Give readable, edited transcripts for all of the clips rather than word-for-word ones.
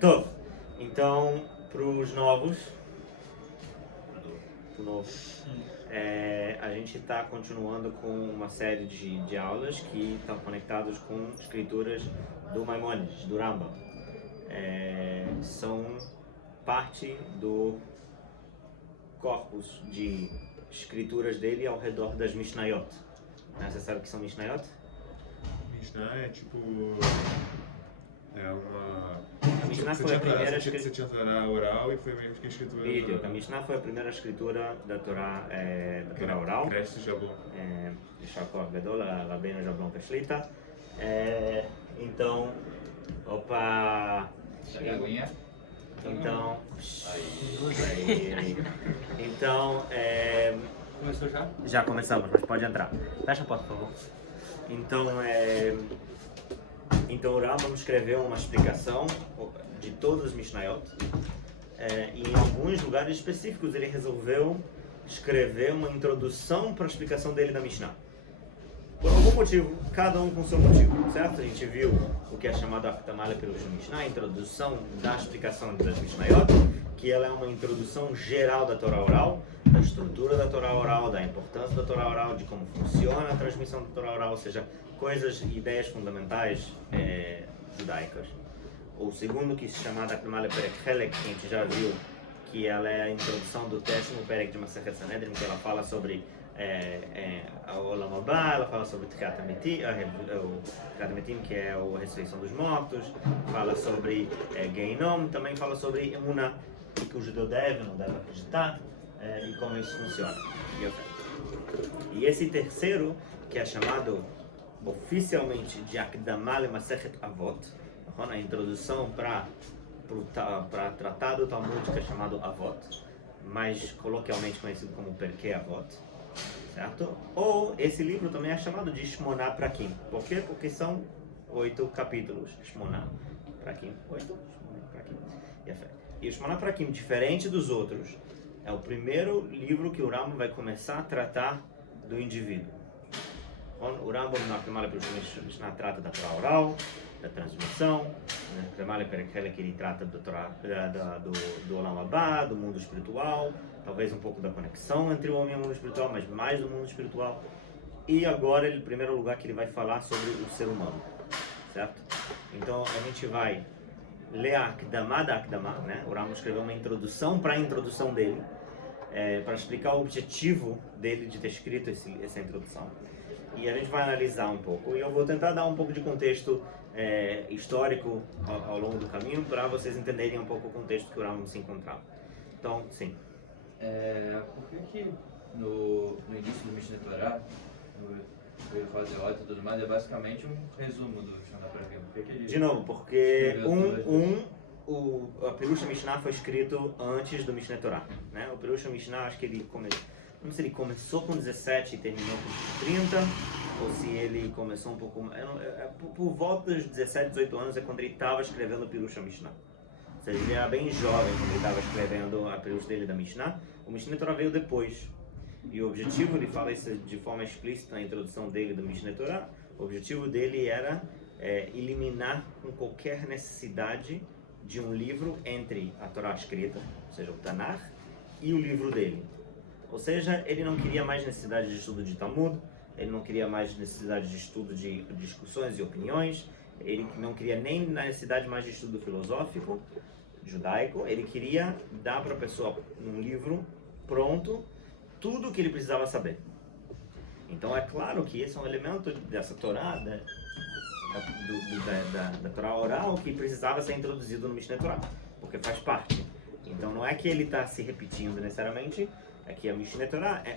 Tô. Então, para os novos, a gente está continuando com uma série de aulas que estão conectadas com escrituras do Maimônides, do Rambam. São parte do corpus de escrituras dele ao redor das Mishnayot. Você sabe o que são Mishnayot? Mishnah é tipo... A Mishnah foi a primeira escritura... Você tinha Torá oral e foi mesmo que a escritura... A Mishnah foi a primeira escritura da Torá oral. Cresce Jablon. Shakor Gadol, Rabbeinu Jablon Peshlita. Então... Opa! Então... Então... Começou já? Já começamos, mas pode entrar. Fecha a porta, por favor. Então o Rambam escreveu uma explicação de todas as Mishnayot. E em alguns lugares específicos ele resolveu escrever uma introdução para a explicação dele da Mishnah. Por algum motivo, cada um com seu motivo, certo? A gente viu o que é chamado Aftamale pelo Mishnah, a introdução da explicação das Mishnayot, que ela é uma introdução geral da Torá oral, da estrutura da Torá oral, da importância da Torá oral, de como funciona a transmissão da Torá oral, ou seja, coisas, ideias fundamentais judaicas. O segundo, que se chama Aftamale Perek Helek, que a gente já viu, que ela é a introdução do 10º Perek de Masechet Sanhedrin, que ela fala sobre a Olam Haba, ela fala sobre Tchiat HaMetim, que é a ressurreição dos mortos, fala sobre Geinom, também fala sobre Emunah, que o judeu deve, não deve acreditar, e como isso funciona. E esse terceiro, que é chamado oficialmente de Akdama Masechet Avot, a introdução para tratado Talmud, que é chamado Avot, mais coloquialmente conhecido como Perkei Avot, certo? Ou esse livro também é chamado de Shmoná Prakim. Por quê? Porque são 8 capítulos. Shmoná Prakim. 8? Shmoná Prakim. E o Shmoná Prakim, diferente dos outros, é o primeiro livro que o Rambam vai começar a tratar do indivíduo. O Rambam na trata da Torá oral, da transmissão, que ele trata do Olam Haba, do mundo espiritual, talvez um pouco da conexão entre o homem e o mundo espiritual, mas mais do mundo espiritual. E agora, em primeiro lugar, que ele vai falar sobre o ser humano, certo? Então, a gente vai ler a Akdama da Akdama, né? O Rambam escreveu uma introdução para a introdução dele, para explicar o objetivo dele de ter escrito essa introdução. E a gente vai analisar um pouco, e eu vou tentar dar um pouco de contexto histórico ao longo do caminho, para vocês entenderem um pouco o contexto que o Rambam se encontrava. Então, sim. Por que no início do Mishneh Torah, no Fazeot e tudo mais, é basicamente um resumo do Shana Prakim? De novo, porque a Perusha Mishnah foi escrito antes do Mishneh Torah, né? O Perusha Mishnah, acho que ele não sei se ele começou com 17 e terminou com 30, ou se ele começou um pouco... Por volta dos 17, 18 anos é quando ele estava escrevendo o Perusha Mishnah. Ou seja, ele era bem jovem quando ele estava escrevendo a Perusha dele da Mishnah. O Mishneh Torah veio depois. E o objetivo, ele fala isso de forma explícita na introdução dele do Mishneh Torah, o objetivo dele era eliminar com qualquer necessidade de um livro entre a Torá escrita, ou seja, o Tanakh, e o livro dele. Ou seja, ele não queria mais necessidade de estudo de Talmud, ele não queria mais necessidade de estudo de discussões e opiniões, ele não queria nem necessidade mais de estudo filosófico, judaico, ele queria dar para a pessoa num livro pronto tudo o que ele precisava saber. Então é claro que esse é um elemento dessa Torá, da Torá oral, que precisava ser introduzido no Mishneh Torah, porque faz parte. Então não é que ele está se repetindo necessariamente, é que a Mishneh Torah é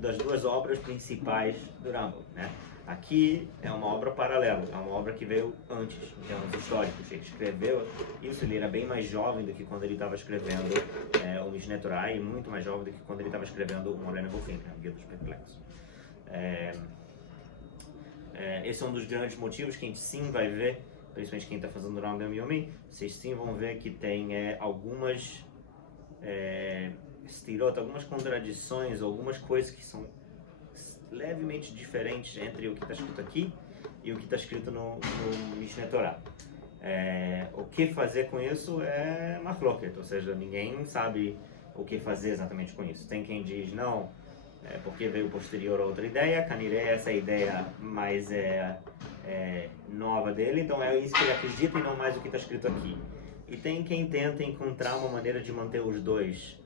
das duas obras principais do Rambam, né? Aqui é uma obra paralela, é uma obra que veio antes, em termos históricos. Ele escreveu isso, ele era bem mais jovem do que quando ele estava escrevendo o Mishneh Torah, e muito mais jovem do que quando ele estava escrevendo o Moreh Nevuchim, que é o Guia dos Perplexos. Esse é um dos grandes motivos que a gente sim vai ver, principalmente quem está fazendo o Rambam Yomi, vocês sim vão ver que tem algumas stirot, algumas contradições, algumas coisas que são levemente diferentes entre o que está escrito aqui e o que está escrito no Mishneh Torah. O que fazer com isso é machloket, ou seja, ninguém sabe o que fazer exatamente com isso. Tem quem diz, não, porque veio posterior a outra ideia, Caniré essa é a ideia mais nova dele, então é isso que ele acredita e não mais o que está escrito aqui. E tem quem tenta encontrar uma maneira de manter os dois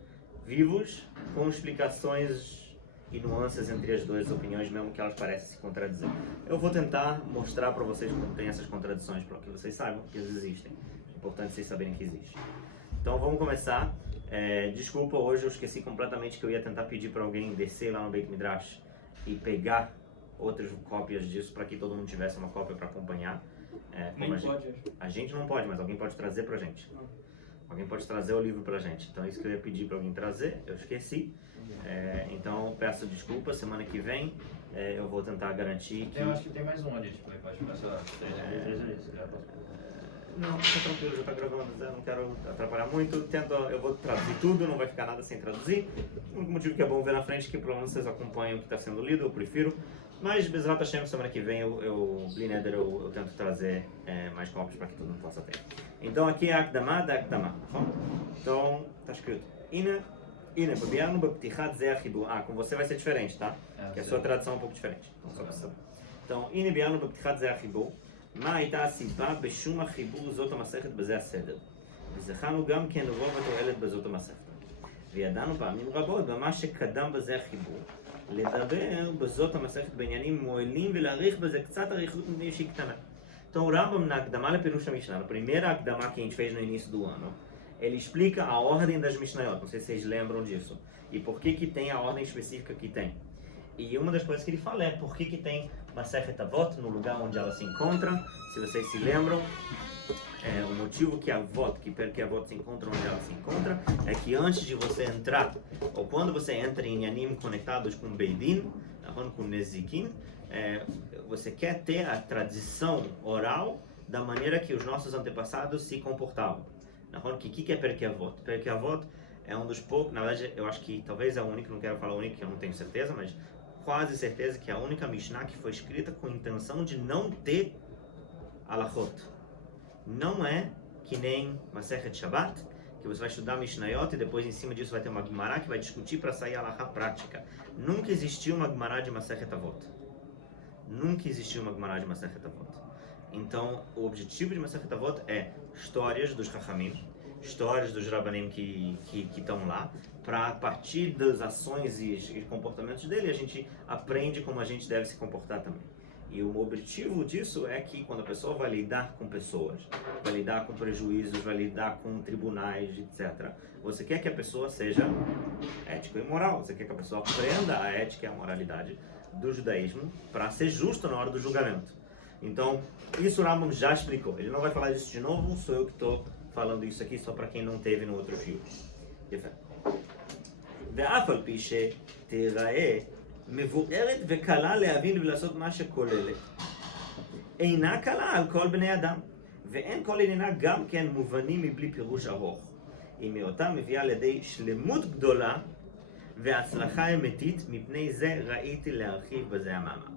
vivos, com explicações e nuances entre as duas opiniões, mesmo que elas parecem se contradizer. Eu vou tentar mostrar para vocês como tem essas contradições, para que vocês saibam que elas existem. É importante vocês saberem que existem. Então vamos começar. Desculpa, hoje eu esqueci completamente que eu ia tentar pedir para alguém descer lá no Beit Midrash e pegar outras cópias disso para que todo mundo tivesse uma cópia para acompanhar. A gente não pode, mas alguém pode trazer pra gente. Alguém pode trazer o livro pra gente. Então é isso que eu ia pedir para alguém trazer, eu esqueci. Então peço desculpa, semana que vem eu vou tentar garantir que... Eu acho que tem mais um ali, tipo, pode ficar, sei lá, 3 ali, se já posso. Não, fica tranquilo, já está gravando, eu não quero atrapalhar muito. Eu vou traduzir tudo, não vai ficar nada sem traduzir. O único motivo que é bom ver na frente é que pelo menos vocês acompanham o que está sendo lido, eu prefiro. Mas, Bezrat Hashem, semana que vem eu tento trazer mais cópias para que todo mundo possa ter. Então aqui é a Akdama da Akdama, tá? Então, está escrito Ina, Babiano, Baptichat, Zé, Chibu. Com você vai ser diferente, tá? Que a sua tradução é um pouco diferente. Então, Ina, Babiano, Baptichat, Zé, Chibu. מה הייתה הסיבה בשום החיבור זאת המסכת בזה הסדר? וזכרנו גם כן רוב התועלת בזאת המסכת. וידענו פעמים רבות במה שקדם בזה החיבור, לדבר בזאת המסכת בעניינים מועילים ולהאריך בזה קצת אריכות מפני שהיא קטנה. Então o Rambam, na Akdama Lepirush Mishnah, na primeira Akdama que a gente fez no início do ano, ele explica a ordem das Mishnayot, não sei se vocês lembram disso, e por que tem a ordem específica que tem. E uma das coisas que ele fala é por que tem Masechet Avot no lugar onde ela se encontra. Se vocês se lembram, o motivo que Avot se encontra onde ela se encontra é que antes de você entrar, ou quando você entra em Yanim conectados com Beidin, com Nezikin, você quer ter a tradição oral da maneira que os nossos antepassados se comportavam. O que é Perkei Avot? Perkei Avot é um dos poucos, na verdade eu acho que talvez é o único, não quero falar o único, que eu não tenho certeza, mas quase certeza que é a única Mishnah que foi escrita com a intenção de não ter alachot. Não é que nem Masechet Shabbat, que você vai estudar Mishnayot e depois em cima disso vai ter uma Gemara que vai discutir para sair alachá prática. Nunca existiu uma Gemara de Masechet Avot. Nunca existiu uma Gemara de Masechet Avot. Então, o objetivo de Masechet Avot é histórias dos Chachamim, histórias dos Rabbanim que estão lá, para a partir das ações e comportamentos dele, a gente aprende como a gente deve se comportar também. E o objetivo disso é que quando a pessoa vai lidar com pessoas, vai lidar com prejuízos, vai lidar com tribunais, etc., você quer que a pessoa seja ética e moral, você quer que a pessoa aprenda a ética e a moralidade do judaísmo para ser justo na hora do julgamento. Então, isso o Rambam já explicou. Ele não vai falar disso de novo, sou eu que estou falando isso aqui só para quem não teve no outro fio. ואף על פי שתראה מבוארת וקלה להבין ולעשות מה שכוללת, אינה קלה על כל בני אדם, ואין כל עניינה גם כן מובנים מבלי פירוש ארוך. היא מאותה מביאה לידי שלמות גדולה והצלחה אמיתית, מפני זה ראיתי להרחיב בזה המאמר.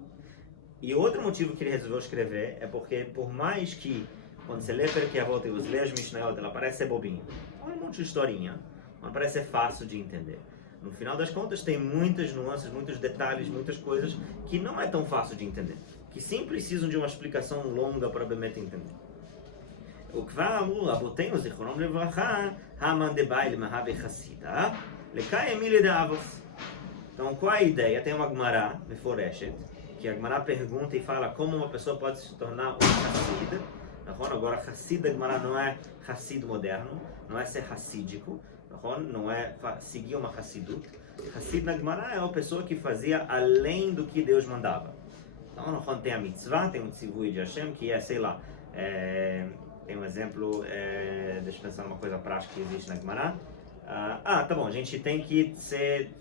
E outro motivo que ele resolveu escrever é porque, por mais que quando você lê Perkei Avot e você lê as Mishnayot, ela parece ser bobinha, olha um monte de historinha, mas parece ser fácil de entender. No final das contas, tem muitas nuances, muitos detalhes, muitas coisas que não é tão fácil de entender, que sim precisam de uma explicação longa para Bemet entender. וכבר אמרו רבותינו זיכרונם לברכה, המאן דבאי למהווה חסידה, לקיים מילי דאבוס. Então, qual é a ideia? Tem uma Gemara meforeshet, que a Gemara pergunta e fala como uma pessoa pode se tornar um Hassid. Agora, Hassid da Gemara não é Hassid moderno, não é ser hassídico, não é seguir uma Hassidut. Hassid na Gemara é uma pessoa que fazia além do que Deus mandava. Então, tem a mitzvah, tem o tzivui de Hashem, que é, sei lá, tem um exemplo, deixa eu pensar numa coisa prática que existe na Gemara. Tá bom, a gente tem que ser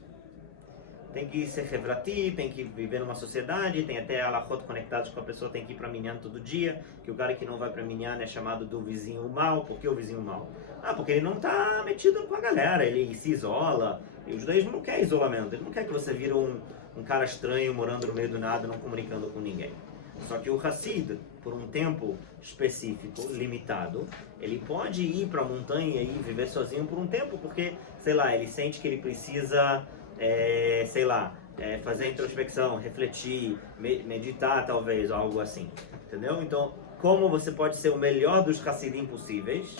revrati, tem que viver numa sociedade, tem até alachot conectados com a pessoa, tem que ir para minyan todo dia, que o cara que não vai para minyan é chamado do vizinho mau. Por que o vizinho mau? Porque ele não está metido com a galera, ele se isola, e o judaísmo não quer isolamento, ele não quer que você vire um cara estranho morando no meio do nada, não comunicando com ninguém. Só que o Hassid, por um tempo específico, limitado, ele pode ir para a montanha e viver sozinho por um tempo, porque, sei lá, ele sente que ele precisa, fazer introspecção, refletir, meditar talvez, algo assim, entendeu? Então, como você pode ser o melhor dos Hassidim possíveis,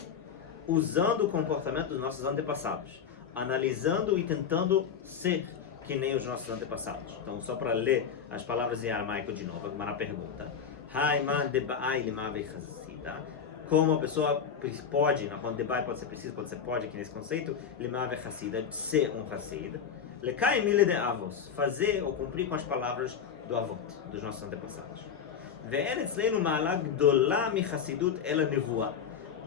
usando o comportamento dos nossos antepassados, analisando e tentando ser que nem os nossos antepassados. Então, só para ler as palavras em aramaico de novo, uma pergunta. Como a pessoa pode, na debai pode ser preciso, pode ser pode, aqui nesse conceito, limave hassida, ser um hassid, lekai mile de avos, fazer ou cumprir com as palavras do avot, dos nossos antepassados. Ve'en etzleinu ma'ala gdola mi hassidut ela nevuah.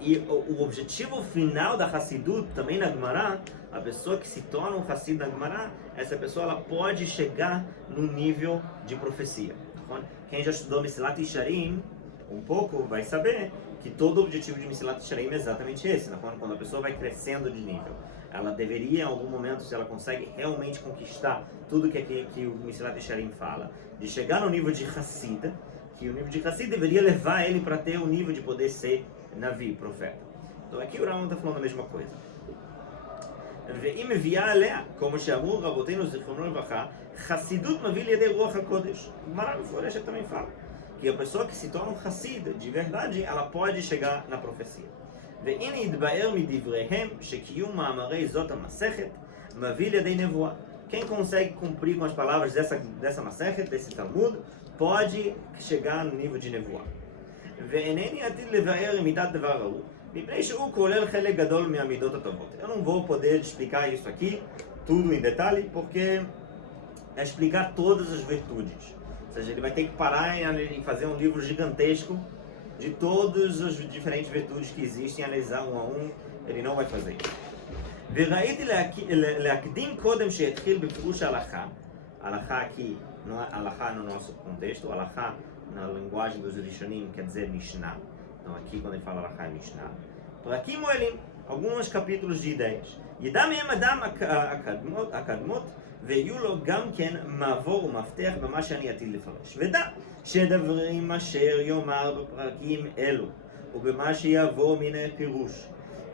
E o objetivo final da Hassidut, também na Gemara, a pessoa que se torna um Hassid na Gemara, essa pessoa ela pode chegar no nível de profecia. Quem já estudou Mesilat Yesharim um pouco vai saber que todo o objetivo de Mesilat Yesharim é exatamente esse. Quando a pessoa vai crescendo de nível, ela deveria em algum momento, se ela consegue realmente conquistar tudo que o Mesilat Yesharim fala, de chegar no nível de Hassid, que o nível de Hassid deveria levar ele para ter o nível de poder ser Navi, profeta. Então aqui o Rambam está falando a mesma coisa. ואם מביאה עליה, כמו שאמרו רבותינו זיכרונו לברכה, חסידות מביא לידי רוח הקודש. גמרא מפורשת também fala que a pessoa que se torna um Hassid de verdade, ela pode chegar na profecia. והנה יתבאר מדבריהם שקיום מאמרי זאת המסכת מביא לידי נבואה. Quem consegue cumprir com as palavras dessa Masechet, desse Talmud, pode chegar no nível de nevoá. ואינני עתיד לבאר מידת דבר ההוא, מפני שהוא כולל חלק גדול מהמידות הטובות. Eu não vou poder explicar isso aqui, tudo em detalhe, porque é explicar todas as virtudes. Ou seja, ele vai ter que parar e fazer um livro gigantesco de todas as diferentes virtudes que existem, analisar um a um, ele não vai fazer isso. וראיתי להקדים קודם שהתחיל בפירוש ההלכה, ההלכה aqui, ההלכה no nosso contexto, ההלכה na linguagem dos Rishonim quer dizer Mishnah. Então aqui quando ele fala Alachá é Mishnah. Por aqui Moelim, alguns capítulos de ideias. ידע מהם אדם הקדמות ויהיו לו גם כן מעבור ומפתח במה שאני עתיד לפרש. ודע שדברים אשר יאמר בפרקים אלו ובמה שיבוא מן הפירוש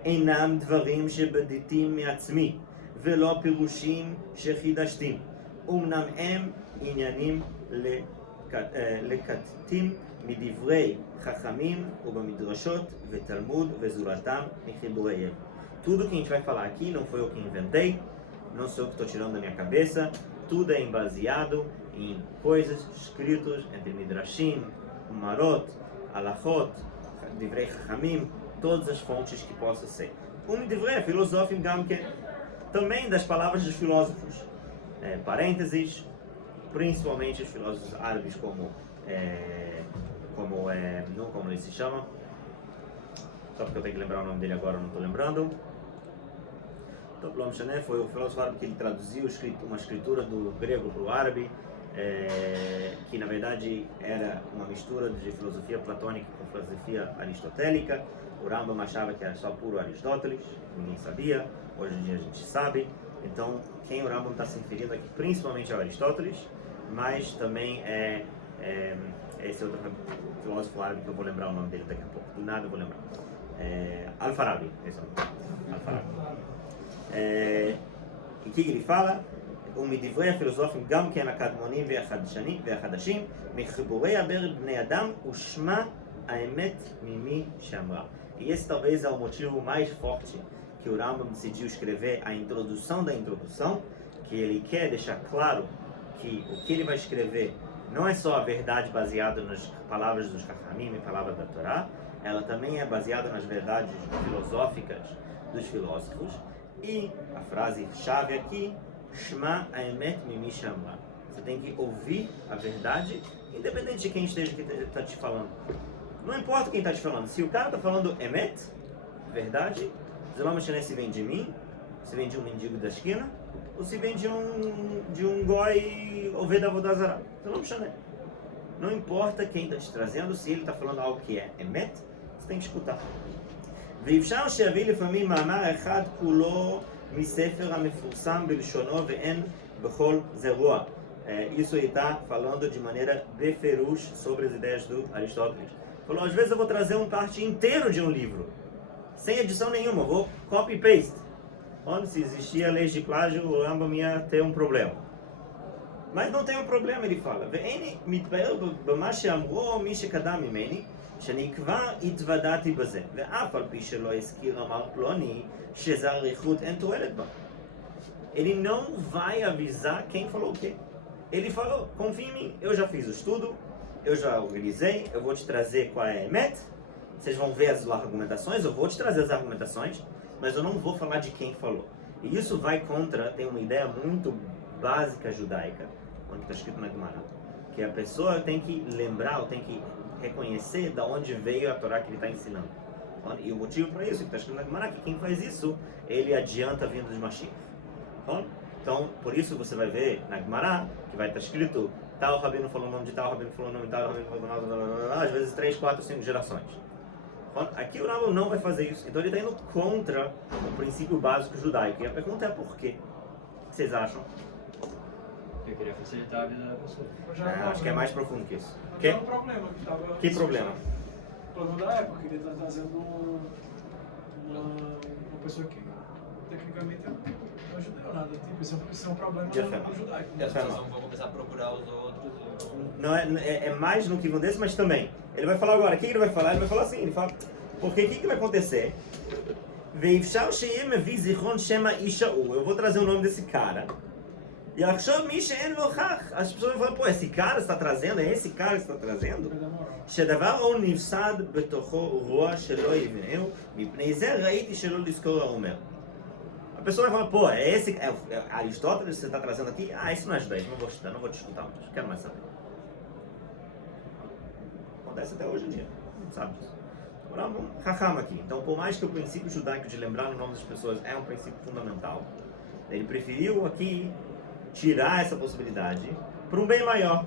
אינם דברים שבדיתים מעצמי ולא פירושים שחידשתים. אמנם הם עניינים לקטים מדברי חכמים ובמדרשות ותלמוד וזולתם מחיבוריהם. Tudo que a gente vai falar aqui não foi eu que inventei, não sou eu que estou tirando da minha cabeça, tudo é baseado em coisas escritas entre Midrashim, Marot, Alachot, Divrei Chachamim, todas as fontes que possam ser. Divrei Filosofim Gamke, também das palavras dos filósofos, parênteses, principalmente os filósofos árabes como ele se chama, só porque eu tenho que lembrar o nome dele agora, eu não estou lembrando. Então, Plom Shané foi o filósofo árabe que ele traduziu uma escritura do grego para o árabe, que na verdade era uma mistura de filosofia platônica com filosofia aristotélica. O Rambam achava que era só puro Aristóteles, ninguém sabia, hoje em dia a gente sabe. Então, quem o Rambam está se referindo aqui principalmente ao Aristóteles, mas também esse outro filósofo árabe que eu vou lembrar o nome dele daqui a pouco, do nada eu vou lembrar. Al-Farabi, esse é o nome. Al-Farabi. E que ele fala? ומדברי הפילוסופים גם כן הקדמונים והחדשים מחיבורי הברית בני אדם ושמה האמת ממי שאמרה. E esse talvez é o motivo mais forte que o Rambam decidiu escrever a introdução da introdução, que ele quer deixar claro que o que ele vai escrever não é só a verdade baseada nas palavras dos Chachamim e palavras da Torá, ela também é baseada nas verdades filosóficas dos filósofos. E a frase-chave aqui, Shma Aemet Mimi Shamra. Você tem que ouvir a verdade, independente de quem esteja que está te falando. Não importa quem está te falando. Se o cara está falando Emet, verdade, Zelam Shané se vem de mim, se vem de um mendigo da esquina, ou se vem de um goi Oved Avodazara. Zelam Shané. Não importa quem está te trazendo, se ele está falando algo que é Emet, você tem que escutar. ואפשר שיביא לפעמים מאמר אחד כולו מספר המפורסם בלשונו ואין בכל זרוע. Isso ele está falando de maneira beferush sobre as ideias do Aristóteles. Falou, às vezes eu vou trazer um parte inteiro de um livro, sem edição nenhuma, vou copy-paste. Onde se existia leis de plágio, o Rambam ia ter um problema. Mas não tem um problema, ele fala. ואיני מתפאר במה שאמרו מי שקדם ממני, שאני כבר התוודעתי בזה, ואף על פי שלא הזכיר אמר פלוני, שזה אריכות אין תועלת בה. Ele não vai avisar quem falou o quê. Ele falou, confia em mim, eu já fiz o estudo, eu já organizei, eu vou te trazer qual é a emet, vocês vão ver as argumentações, eu vou te trazer as argumentações, mas eu não vou falar de quem falou. E isso vai contra, tem uma ideia muito básica judaica, onde está escrito na Gemara, que a pessoa tem que lembrar, ou tem que reconhecer de onde veio a Torá que ele está ensinando. E o motivo para isso, que está escrito na Gemara, que quem faz isso, ele adianta a vinda de Mashiach. Então, por isso você vai ver na Gemara, que vai estar escrito, tal rabino falou o nome de tal, rabino falou o nome de tal, rabino falou o nome de tal, às vezes 3, 4, 5 gerações. Aqui o Rambam não vai fazer isso, então ele está indo contra o princípio básico judaico. E a pergunta é por quê? O que vocês acham? Eu queria facilitar a vida da pessoa. Acho que é mais profundo que isso. Que? É um problema que estava... Que problema? O problema da época, ele está trazendo uma pessoa que tecnicamente não é judeu nada. Tipo, isso é um problema do judaico. As pessoas vão começar a procurar os outros. Não é mais no que vão desse, mas também. Ele vai falar agora, o que ele vai falar? Ele vai falar assim, ele fala, porque o que vai acontecer? Eu vou trazer o nome desse cara. E as pessoas vão falar, pô, esse cara está trazendo, é esse cara que está trazendo? A pessoa vai falar, pô, é esse Aristóteles que você está trazendo aqui? Ah, isso não é judaísmo, não vou estudar, não vou te escutar mais, não quero mais saber. Acontece até hoje em dia, não sabe disso. Agora vamos Raham aqui. Então, por mais que o princípio judaico de lembrar o nome das pessoas é um princípio fundamental, ele preferiu aqui tirar essa possibilidade para um bem maior.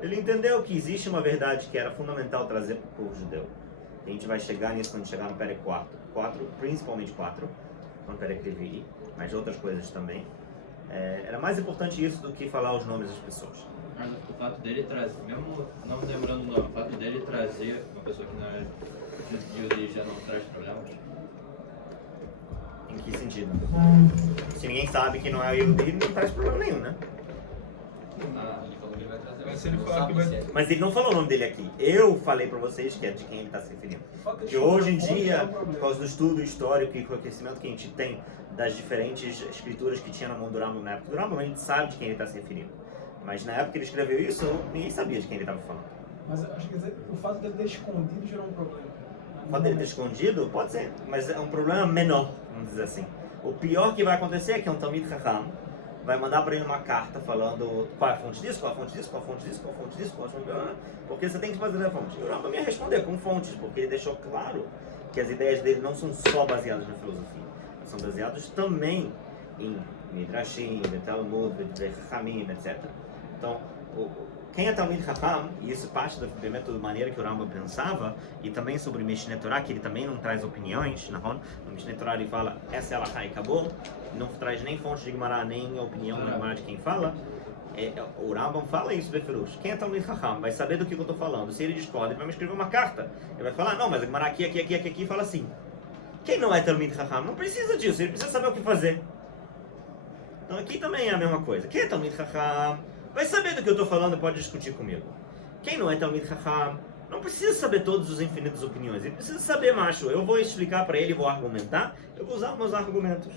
Ele entendeu que existe uma verdade que era fundamental trazer para o povo judeu. A gente vai chegar nisso quando chegar no Perek 4, principalmente 4, quando Perek Levi, mas outras coisas também. Era mais importante isso do que falar os nomes das pessoas. Mas o fato dele trazer, mesmo não lembrando o nome, o fato dele trazer uma pessoa que não é judia já não traz problemas? Em que sentido? Se ninguém sabe que não é Yehudi, não traz problema nenhum, né? Ele falou que ele vai trazer. Mas se ele falar que vai... Mas ele não falou o nome dele aqui. Eu falei pra vocês que é de quem ele está se referindo. Porque hoje em dia, por causa do estudo histórico e conhecimento que a gente tem das diferentes escrituras que tinha na mão do Rambam, na época do Rambam, a gente sabe de quem ele está se referindo. Mas na época que ele escreveu isso, ninguém sabia de quem ele estava falando. Mas acho que o fato dele ter escondido gerou um problema. O fato dele ter escondido, pode ser, mas é um problema menor, vamos dizer assim. O pior que vai acontecer é que um Talmid Chacham vai mandar para ele uma carta falando qual é a fonte disso, qual é a fonte disso, qual é a fonte disso, qual é a fonte disso, qual é a fonte disso, porque você tem que fazer a fonte. E o Rambam ia responder com fontes, porque ele deixou claro que as ideias dele não são só baseadas na filosofia, são baseadas também em Midrashim, Talmud, Chachamim, etc. Então, quem é Talmid Chacham, e isso parte da maneira que o Rambam pensava, e também sobre Mishneh Torah, que ele também não traz opiniões, no Mishneh Torah ele fala, essa é a Alahá e acabou, não traz nem fonte de Gemara, nem opinião na Gemara de quem fala. O Rambam fala isso, Beferush. Quem é Talmid Chacham vai saber do que eu estou falando. Se ele discorda, ele vai me escrever uma carta. Ele vai falar, não, mas a Gemara aqui fala assim. Quem não é Talmid Chacham não precisa disso, ele precisa saber o que fazer. Então aqui também é a mesma coisa. Quem é Talmid Chacham vai saber do que eu estou falando e pode discutir comigo. Quem não é Talmid Chacham não precisa saber todas as infinitas opiniões. Ele precisa saber, macho, eu vou explicar para ele, vou argumentar, eu vou usar meus argumentos.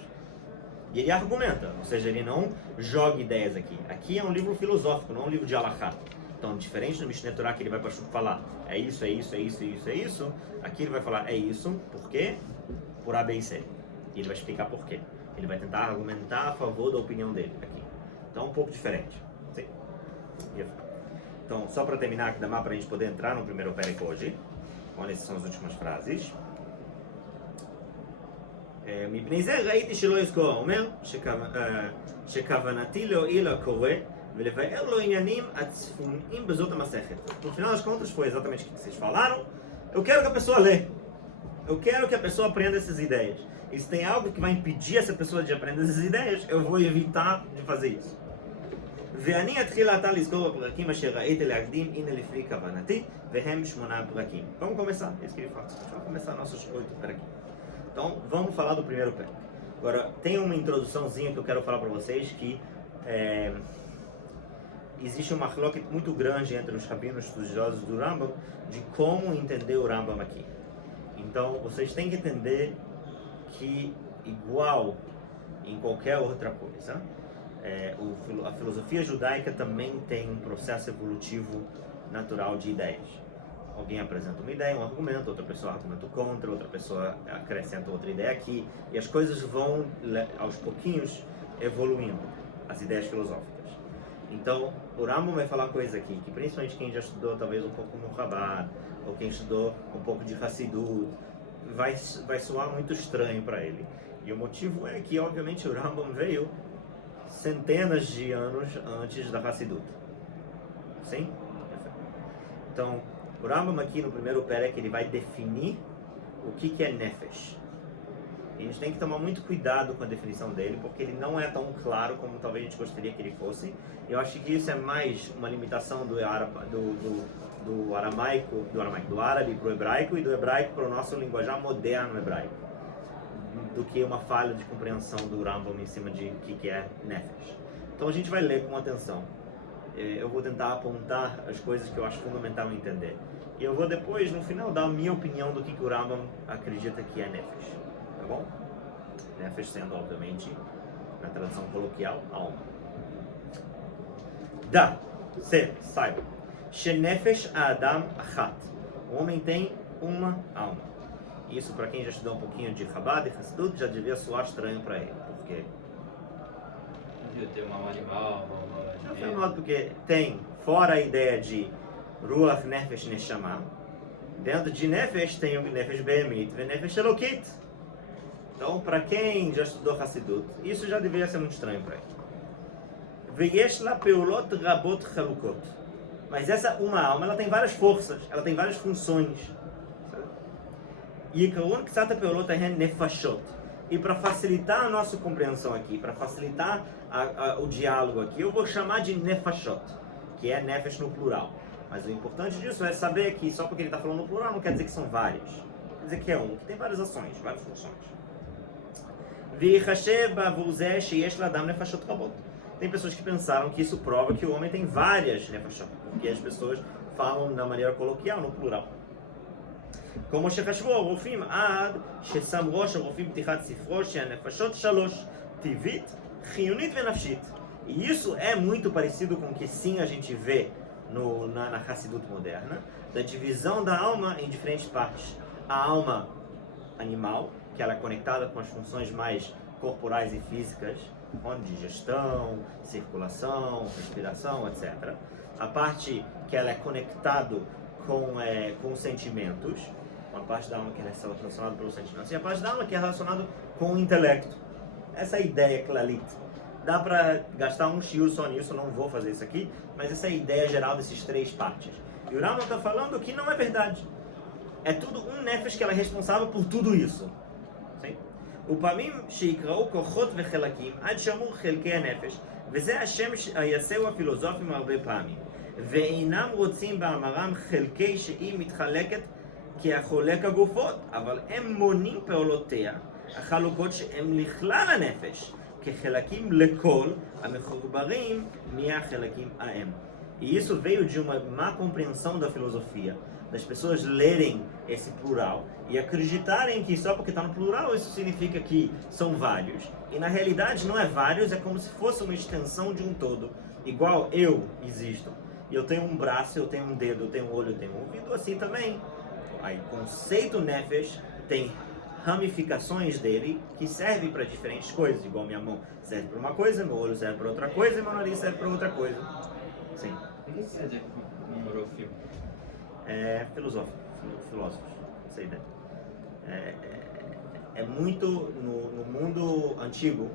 E ele argumenta, ou seja, ele não joga ideias aqui. Aqui é um livro filosófico, não é um livro de alahá. Então, diferente do Mishneh Torah, que ele vai para falar é isso, é isso, é isso, é isso, é isso, aqui ele vai falar é isso, por quê? Por A, B e C. E ele vai explicar por quê. Ele vai tentar argumentar a favor da opinião dele aqui. Então, um pouco diferente. Sim. Então, só para terminar aqui, dá para a gente poder entrar no primeiro Perek hoje. Olha, essas são as últimas frases. מפני זה ראיתי שלא יזכור, אומר שכוונתי להועיל לקורא ולבאר לו עניינים הצפוניים בזאת המסכת. No final das contas foi exatamente o que vocês falaram. Eu quero que a pessoa lê. Eu quero que a pessoa aprenda essas ideias. E se tem algo que vai impedir essa pessoa de aprender essas ideias, eu vou evitar de fazer isso. ואני אתחיל עתה לזכור בפרקים אשר ראיתי להקדים, הנה לפי כוונתי, והם 8 פרקים. Vamos começar, é isso que ele fala. Vamos começar nossos 8 peraquim. Então, vamos falar do primeiro pé. Agora, tem uma introduçãozinha que eu quero falar para vocês que existe uma mahloket muito grande entre os rabinos estudiosos do Rambam de como entender o Rambam aqui. Então, vocês têm que entender que, igual em qualquer outra coisa, a filosofia judaica também tem um processo evolutivo natural de ideias. Alguém apresenta uma ideia, um argumento, outra pessoa argumenta contra, outra pessoa acrescenta outra ideia aqui, e as coisas vão, aos pouquinhos, evoluindo, as ideias filosóficas. Então, o Rambam vai falar coisa aqui, que principalmente quem já estudou talvez um pouco no Chabad, ou quem estudou um pouco de Hassidut, vai soar muito estranho para ele. E o motivo é que, obviamente, o Rambam veio centenas de anos antes da Hassidut. Sim? Então, o Rambam aqui no primeiro perek ele vai definir o que é Nefesh. E a gente tem que tomar muito cuidado com a definição dele, porque ele não é tão claro como talvez a gente gostaria que ele fosse. Eu acho que isso é mais uma limitação do árabe para o hebraico e do hebraico para o nosso linguajar moderno hebraico, do que uma falha de compreensão do Rambam em cima de o que é Nefesh. Então a gente vai ler com atenção. Eu vou tentar apontar as coisas que eu acho fundamental entender. E eu vou depois, no final, dar a minha opinião do que o Rambam acredita que é Nefesh. Tá bom? Nefesh sendo, obviamente, na tradução coloquial, alma. Saiba. Shenefesh Adam Achat. O homem tem uma alma. Isso, para quem já estudou um pouquinho de Chabad e Hassidut, já devia soar estranho para ele. Por quê? Devia ter uma alma animal, Porque tem, fora a ideia de Ruach Nefesh Neshama, dentro de Nefesh tem o Nefesh Behemit e Nefesh Elokit. Então, para quem já estudou Hassidut, isso já deveria ser muito estranho para ele. Veyesh la peulot rabot chalukot. Mas essa uma alma, ela tem várias forças, ela tem várias funções. E nefashot. E para facilitar a nossa compreensão aqui, para facilitar o diálogo aqui, eu vou chamar de nefashot, que é nefesh no plural. Mas o importante disso é saber que só porque ele está falando no plural não quer dizer que são vários. Quer dizer que é um, que tem várias ações, várias funções. Tem pessoas que pensaram que isso prova que o homem tem várias nefashot, porque as pessoas falam da maneira coloquial, no plural. כמו שחשבו הרופאים עד ששם ראש הרופאים פתיחת ספרו שהנפשות 3, טבעית, חיונית ונפשית. E isso é muito parecido com o que sim a gente vê na Hassidut moderna, da divisão da alma em diferentes partes. A alma animal, que ela é conectada com as funções mais corporais e físicas, como digestão, circulação, respiração, etc. A parte que ela é conectada com os sentimentos, uma parte da alma que é relacionada pelos sentimentos, e a parte da alma que é relacionada com o intelecto. Essa é a ideia clalit. Dá para gastar um shiur só nisso, não vou fazer isso aqui, mas essa é a ideia geral desses 3 partes. E o Rambam está falando que não é verdade. É tudo um nefesh que ela é responsável por tudo isso. ופעמים שיקראו כוחות וחלקים עד שאמרו חלקי הנפש, וזה השם שיעשהו הפילוסופים הרבה פעמים. ואינם רוצים באמרם חלקי שהיא מתחלקת כחולק הגופות, אבל הם מונים פעולותיה, החלוקות שהם לכלל הנפש, כחלקים לכל המחוברים מהחלקים ההם. E isso veio de uma má compreensão da filosofia, das pessoas lerem esse plural e acreditarem que só porque está no plural isso significa que são vários. E na realidade não é vários, é como se fosse uma extensão de um todo. Igual eu existo. E eu tenho um braço, eu tenho um dedo, eu tenho um olho, eu tenho um ouvido, assim também. Aí o conceito Nefesh tem ramificações dele que servem para diferentes coisas. Igual minha mão serve para uma coisa, meu olho serve para outra coisa e meu nariz serve para outra coisa. Sim. O que quer dizer numorofim? É filósofos, essa ideia. É muito no mundo antigo,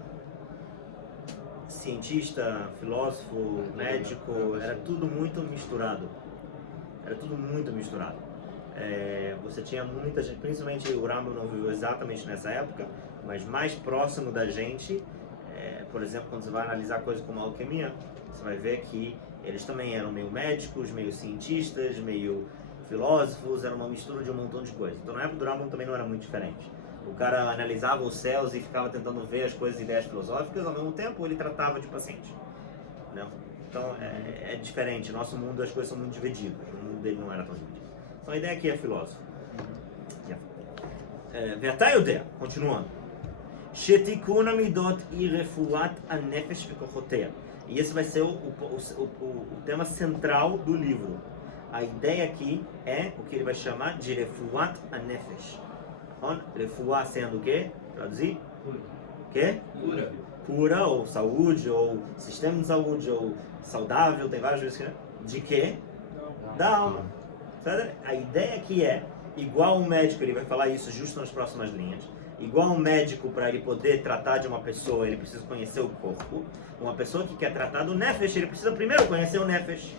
cientista, filósofo, médico, era tudo muito misturado. Você tinha muita gente, principalmente o Rambam não viveu exatamente nessa época, mas mais próximo da gente, por exemplo, quando você vai analisar coisas como a alquimia, você vai ver que eles também eram meio médicos, meio cientistas, meio filósofos, era uma mistura de um montão de coisas. Então na época do Rambam também não era muito diferente. O cara analisava os céus e ficava tentando ver as coisas e ideias filosóficas, ao mesmo tempo ele tratava de paciente. Né? Então é diferente, no nosso mundo as coisas são muito divididas, o mundo dele não era tão dividido. Então a ideia aqui é filósofo. ואתה יודע, continuando, שתיקון המידות היא רפואת הנפש וכוחותיה. E esse vai ser o tema central do livro. A ideia aqui é o que ele vai chamar de refuat anefesh. Refuá sendo o quê? Traduzir? O quê? Cura. Cura, ou saúde, ou sistema de saúde, ou saudável, tem várias vezes que de quê? Da alma. Sabe? A ideia aqui é, igual um médico, ele vai falar isso justo nas próximas linhas, igual um médico, para ele poder tratar de uma pessoa, ele precisa conhecer o corpo. Uma pessoa que quer tratar do nefesh, ele precisa primeiro conhecer o nefesh.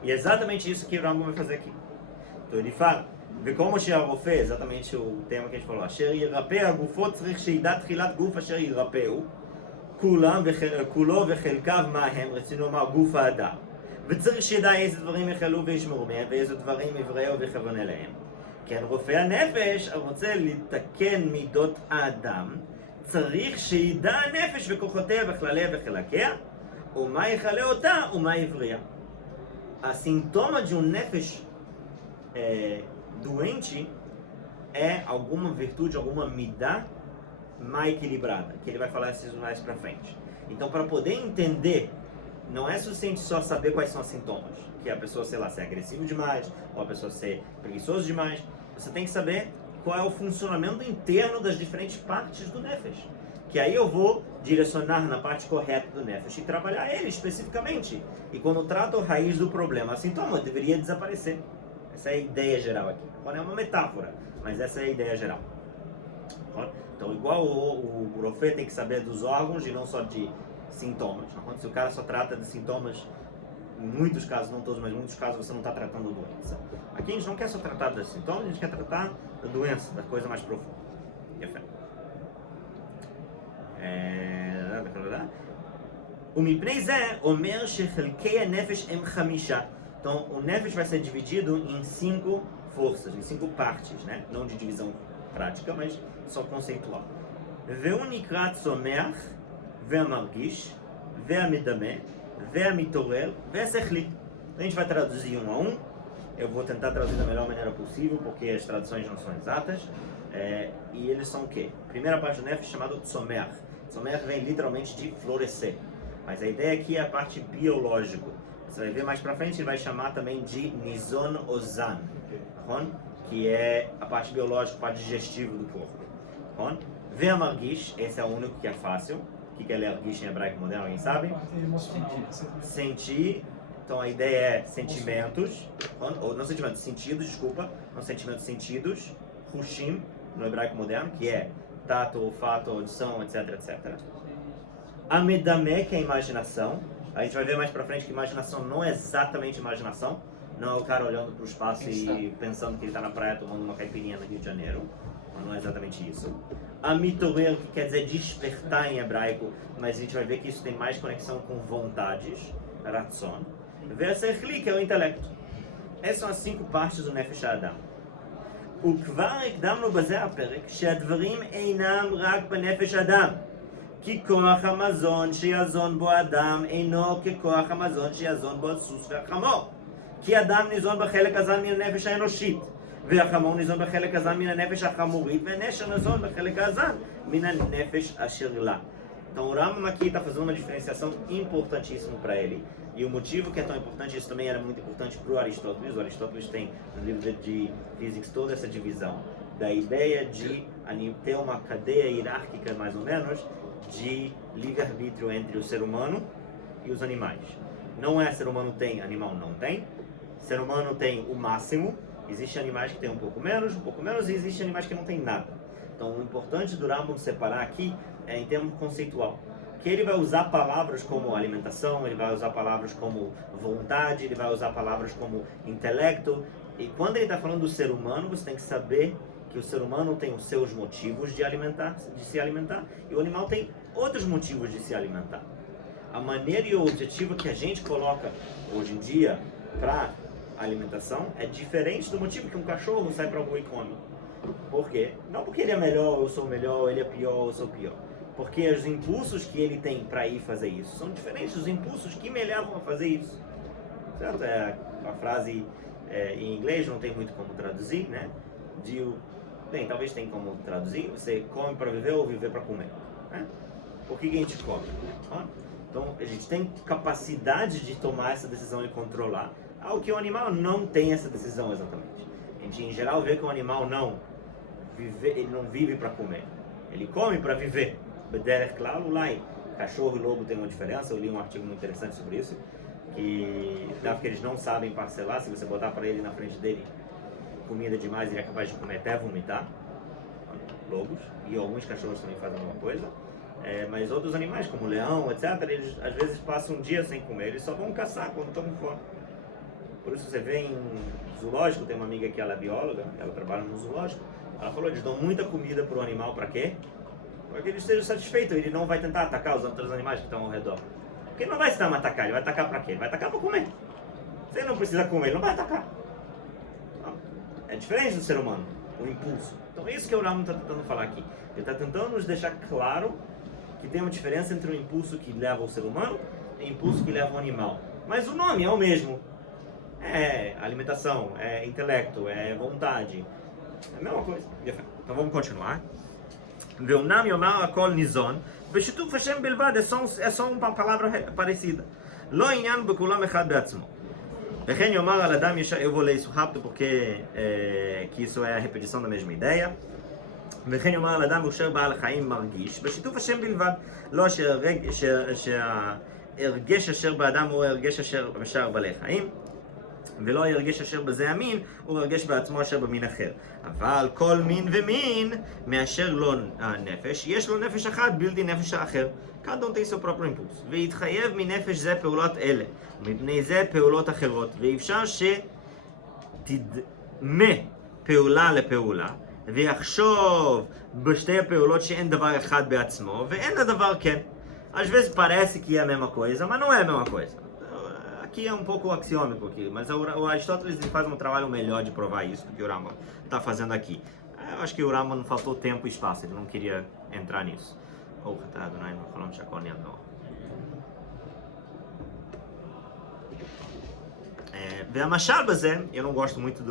E é exatamente isso que o Rambam vai fazer aqui. Então ele fala, וכמו שהרופא, exatamente o tema que a gente falou, אשר ירפא הגופות צריך שידע תחילת גוף אשר ירפאו, כולו וחלקיו מה הם, רצינו לומר גוף האדם. וצריך שידע איזה דברים יחלו וישמרו מהם, ואיזה דברים יבראו ויכוון אליהם. כן, רופא הנפש הרוצה לתקן מידות האדם, צריך שידע הנפש וכוחותיה וכלליה וחלקיה, ומה יכלה אותה ומה יבריא. Sintoma de um nefesh doente é alguma virtude, alguma midá mais equilibrada, que ele vai falar esses mais pra frente. Então, para poder entender, não é suficiente só saber quais são os sintomas, que a pessoa, sei lá, ser agressivo demais, ou a pessoa ser preguiçoso demais. Você tem que saber qual é o funcionamento interno das diferentes partes do nefesh. Que aí eu vou direcionar na parte correta do nefesh e trabalhar ele especificamente. E quando trato a raiz do problema, a sintoma deveria desaparecer. Essa é a ideia geral aqui. Agora é uma metáfora, mas essa é a ideia geral. Então, igual o profeta tem que saber dos órgãos e não só de sintomas. Se o cara só trata de sintomas, em muitos casos, não todos, mas em muitos casos você não está tratando a doença. Aqui a gente não quer só tratar dos sintomas, a gente quer tratar da doença, da coisa mais profunda. ומפני זה אומר שחלקי הנפש הם 5. Então o nefesh vai ser dividido em 5 forças, em 5 partes, né? Não de divisão prática, mas só conceitual. והוא נקרא צומח והמרגיש והמדמה והמתעורר והשכלי. A gente vai traduzir um a um. Eu vou tentar traduzir da melhor maneira possível, porque as traduções não são exatas. E eles são o quê? Primeira parte do nefesh chamado tzomeach. Tzomeach vem literalmente de florescer. Mas a ideia aqui é a parte biológica. Você vai ver mais pra frente, ele vai chamar também de nizon ozan, que é a parte biológica, a parte digestiva do corpo. Ve'amargish, esse é o único que é fácil. O que é lergish em hebraico moderno, alguém sabe? Sentir. Então a ideia é sentimentos, ou não sentimentos, sentidos, desculpa, não sentimentos, sentidos, hushim, no hebraico moderno, que é tato, olfato, audição, etc, etc. Amedame, que é a imaginação. A gente vai ver mais pra frente que imaginação não é exatamente imaginação. Não é o cara olhando pro espaço e pensando que ele tá na praia tomando uma caipirinha no Rio de Janeiro. Não é exatamente isso. Amitorer, que quer dizer despertar em hebraico, mas a gente vai ver que isso tem mais conexão com vontades, ratzon. Ve'asechli, que é o intelecto. Essas são as 5 partes do Nefesh Adam. וכבר הקדמנו בזה הפרק שהדברים אינם רק בנפש אדם. כי כוח המזון שיזון בו אדם אינו ככוח המזון שיזון בו הסוס והחמור. כי אדם ניזון בחלק הזן מן הנפש האנושית, והחמור ניזון בחלק הזן מן הנפש החמורית, והנשר ניזון בחלק הזן מן הנפש אשר לה. Então o Rambam aqui está fazendo uma diferenciação importantíssima para ele. E o motivo que é tão importante, isso também era muito importante para o Aristóteles. O Aristóteles tem no livro de Physics toda essa divisão da ideia de ter uma cadeia hierárquica, mais ou menos, de livre-arbítrio entre o ser humano e os animais. Não é ser humano tem, animal não tem. Ser humano tem o máximo. Existem animais que têm um pouco menos, e existem animais que não têm nada. Então o importante do Rambam separar aqui é em termos conceitual. Que ele vai usar palavras como alimentação, ele vai usar palavras como vontade, ele vai usar palavras como intelecto. E quando ele está falando do ser humano, você tem que saber que o ser humano tem os seus motivos de se alimentar, e o animal tem outros motivos de se alimentar. A maneira e o objetivo que a gente coloca hoje em dia para alimentação é diferente do motivo que um cachorro sai para a rua e come. Por quê? Não porque ele é melhor, eu sou melhor, ele é pior, eu sou pior. Porque os impulsos que ele tem para ir fazer isso são diferentes dos impulsos que me levam a fazer isso. Certo? A frase em inglês não tem muito como traduzir, né? Talvez tem como traduzir, você come para viver ou viver para comer, né? Por que a gente come? Então a gente tem capacidade de tomar essa decisão e controlar, algo que o animal não tem essa decisão exatamente. A gente em geral vê que o animal ele não vive para comer, ele come para viver. Claro, lá cachorro e lobo tem uma diferença. Eu li um artigo muito interessante sobre isso, que eles não sabem parcelar. Se você botar para ele na frente dele comida demais, ele é capaz de comer até vomitar. Lobos, e alguns cachorros também fazem a mesma coisa. Mas outros animais, como o leão, etc., eles às vezes passam um dia sem comer, eles só vão caçar quando estão com fome. Por isso você vê em zoológico, tem uma amiga que ela é bióloga, ela trabalha no zoológico, ela falou, eles dão muita comida para o animal, para quê? Para que ele esteja satisfeito, ele não vai tentar atacar os outros animais que estão ao redor. Porque ele não vai tentar atacar, ele vai atacar para quê? Ele vai atacar para comer. Se ele não precisa comer, ele não vai atacar. É diferente do ser humano, o impulso. Então é isso que o Rambam está tentando falar aqui. Ele está tentando nos deixar claro que tem uma diferença entre o impulso que leva o ser humano e o impulso que leva o animal. Mas o nome é o mesmo. É alimentação, é intelecto, é vontade. É a mesma coisa. Então vamos continuar. Ve'unam yomar akol nizon, ve'shituf Hashem belvad, é só uma palavra parecida. Lo inyan bekulam echad be'atzmo. Ve'chen yomar al adam yeshar, eu vou ler isso rápido porque que isso é a repetição da mesma ideia. וכן יאמר על אדם אשר בעל חיים מרגיש בשיתוף השם בלבד, לא שההרגש אשר באדם הוא ההרגש אשר בשאר בעלי חיים, ולא ההרגש אשר בזה המין הוא הרגש בעצמו אשר במין אחר. אבל כל מין ומין מאשר לו הנפש, יש לו נפש אחת בלתי נפש האחר. cada um tem seu próprio impulso. ויתחייב מנפש זה פעולות אלה, ומפני זה פעולות אחרות, ואפשר שתדמה פעולה לפעולה, ויחשוב בשתי הפעולות שאין דבר אחד בעצמו, ואין הדבר כן. Às vezes parece que é a mesma coisa, mas não é a mesma coisa. Aqui é um pouco axiômico aqui, mas o Aristóteles faz um trabalho melhor de provar isso do que o Rambam está fazendo aqui. Eu acho que o Rambam faltou tempo e espaço, ele não queria entrar nisso. והמשל בזה, eu não gosto muito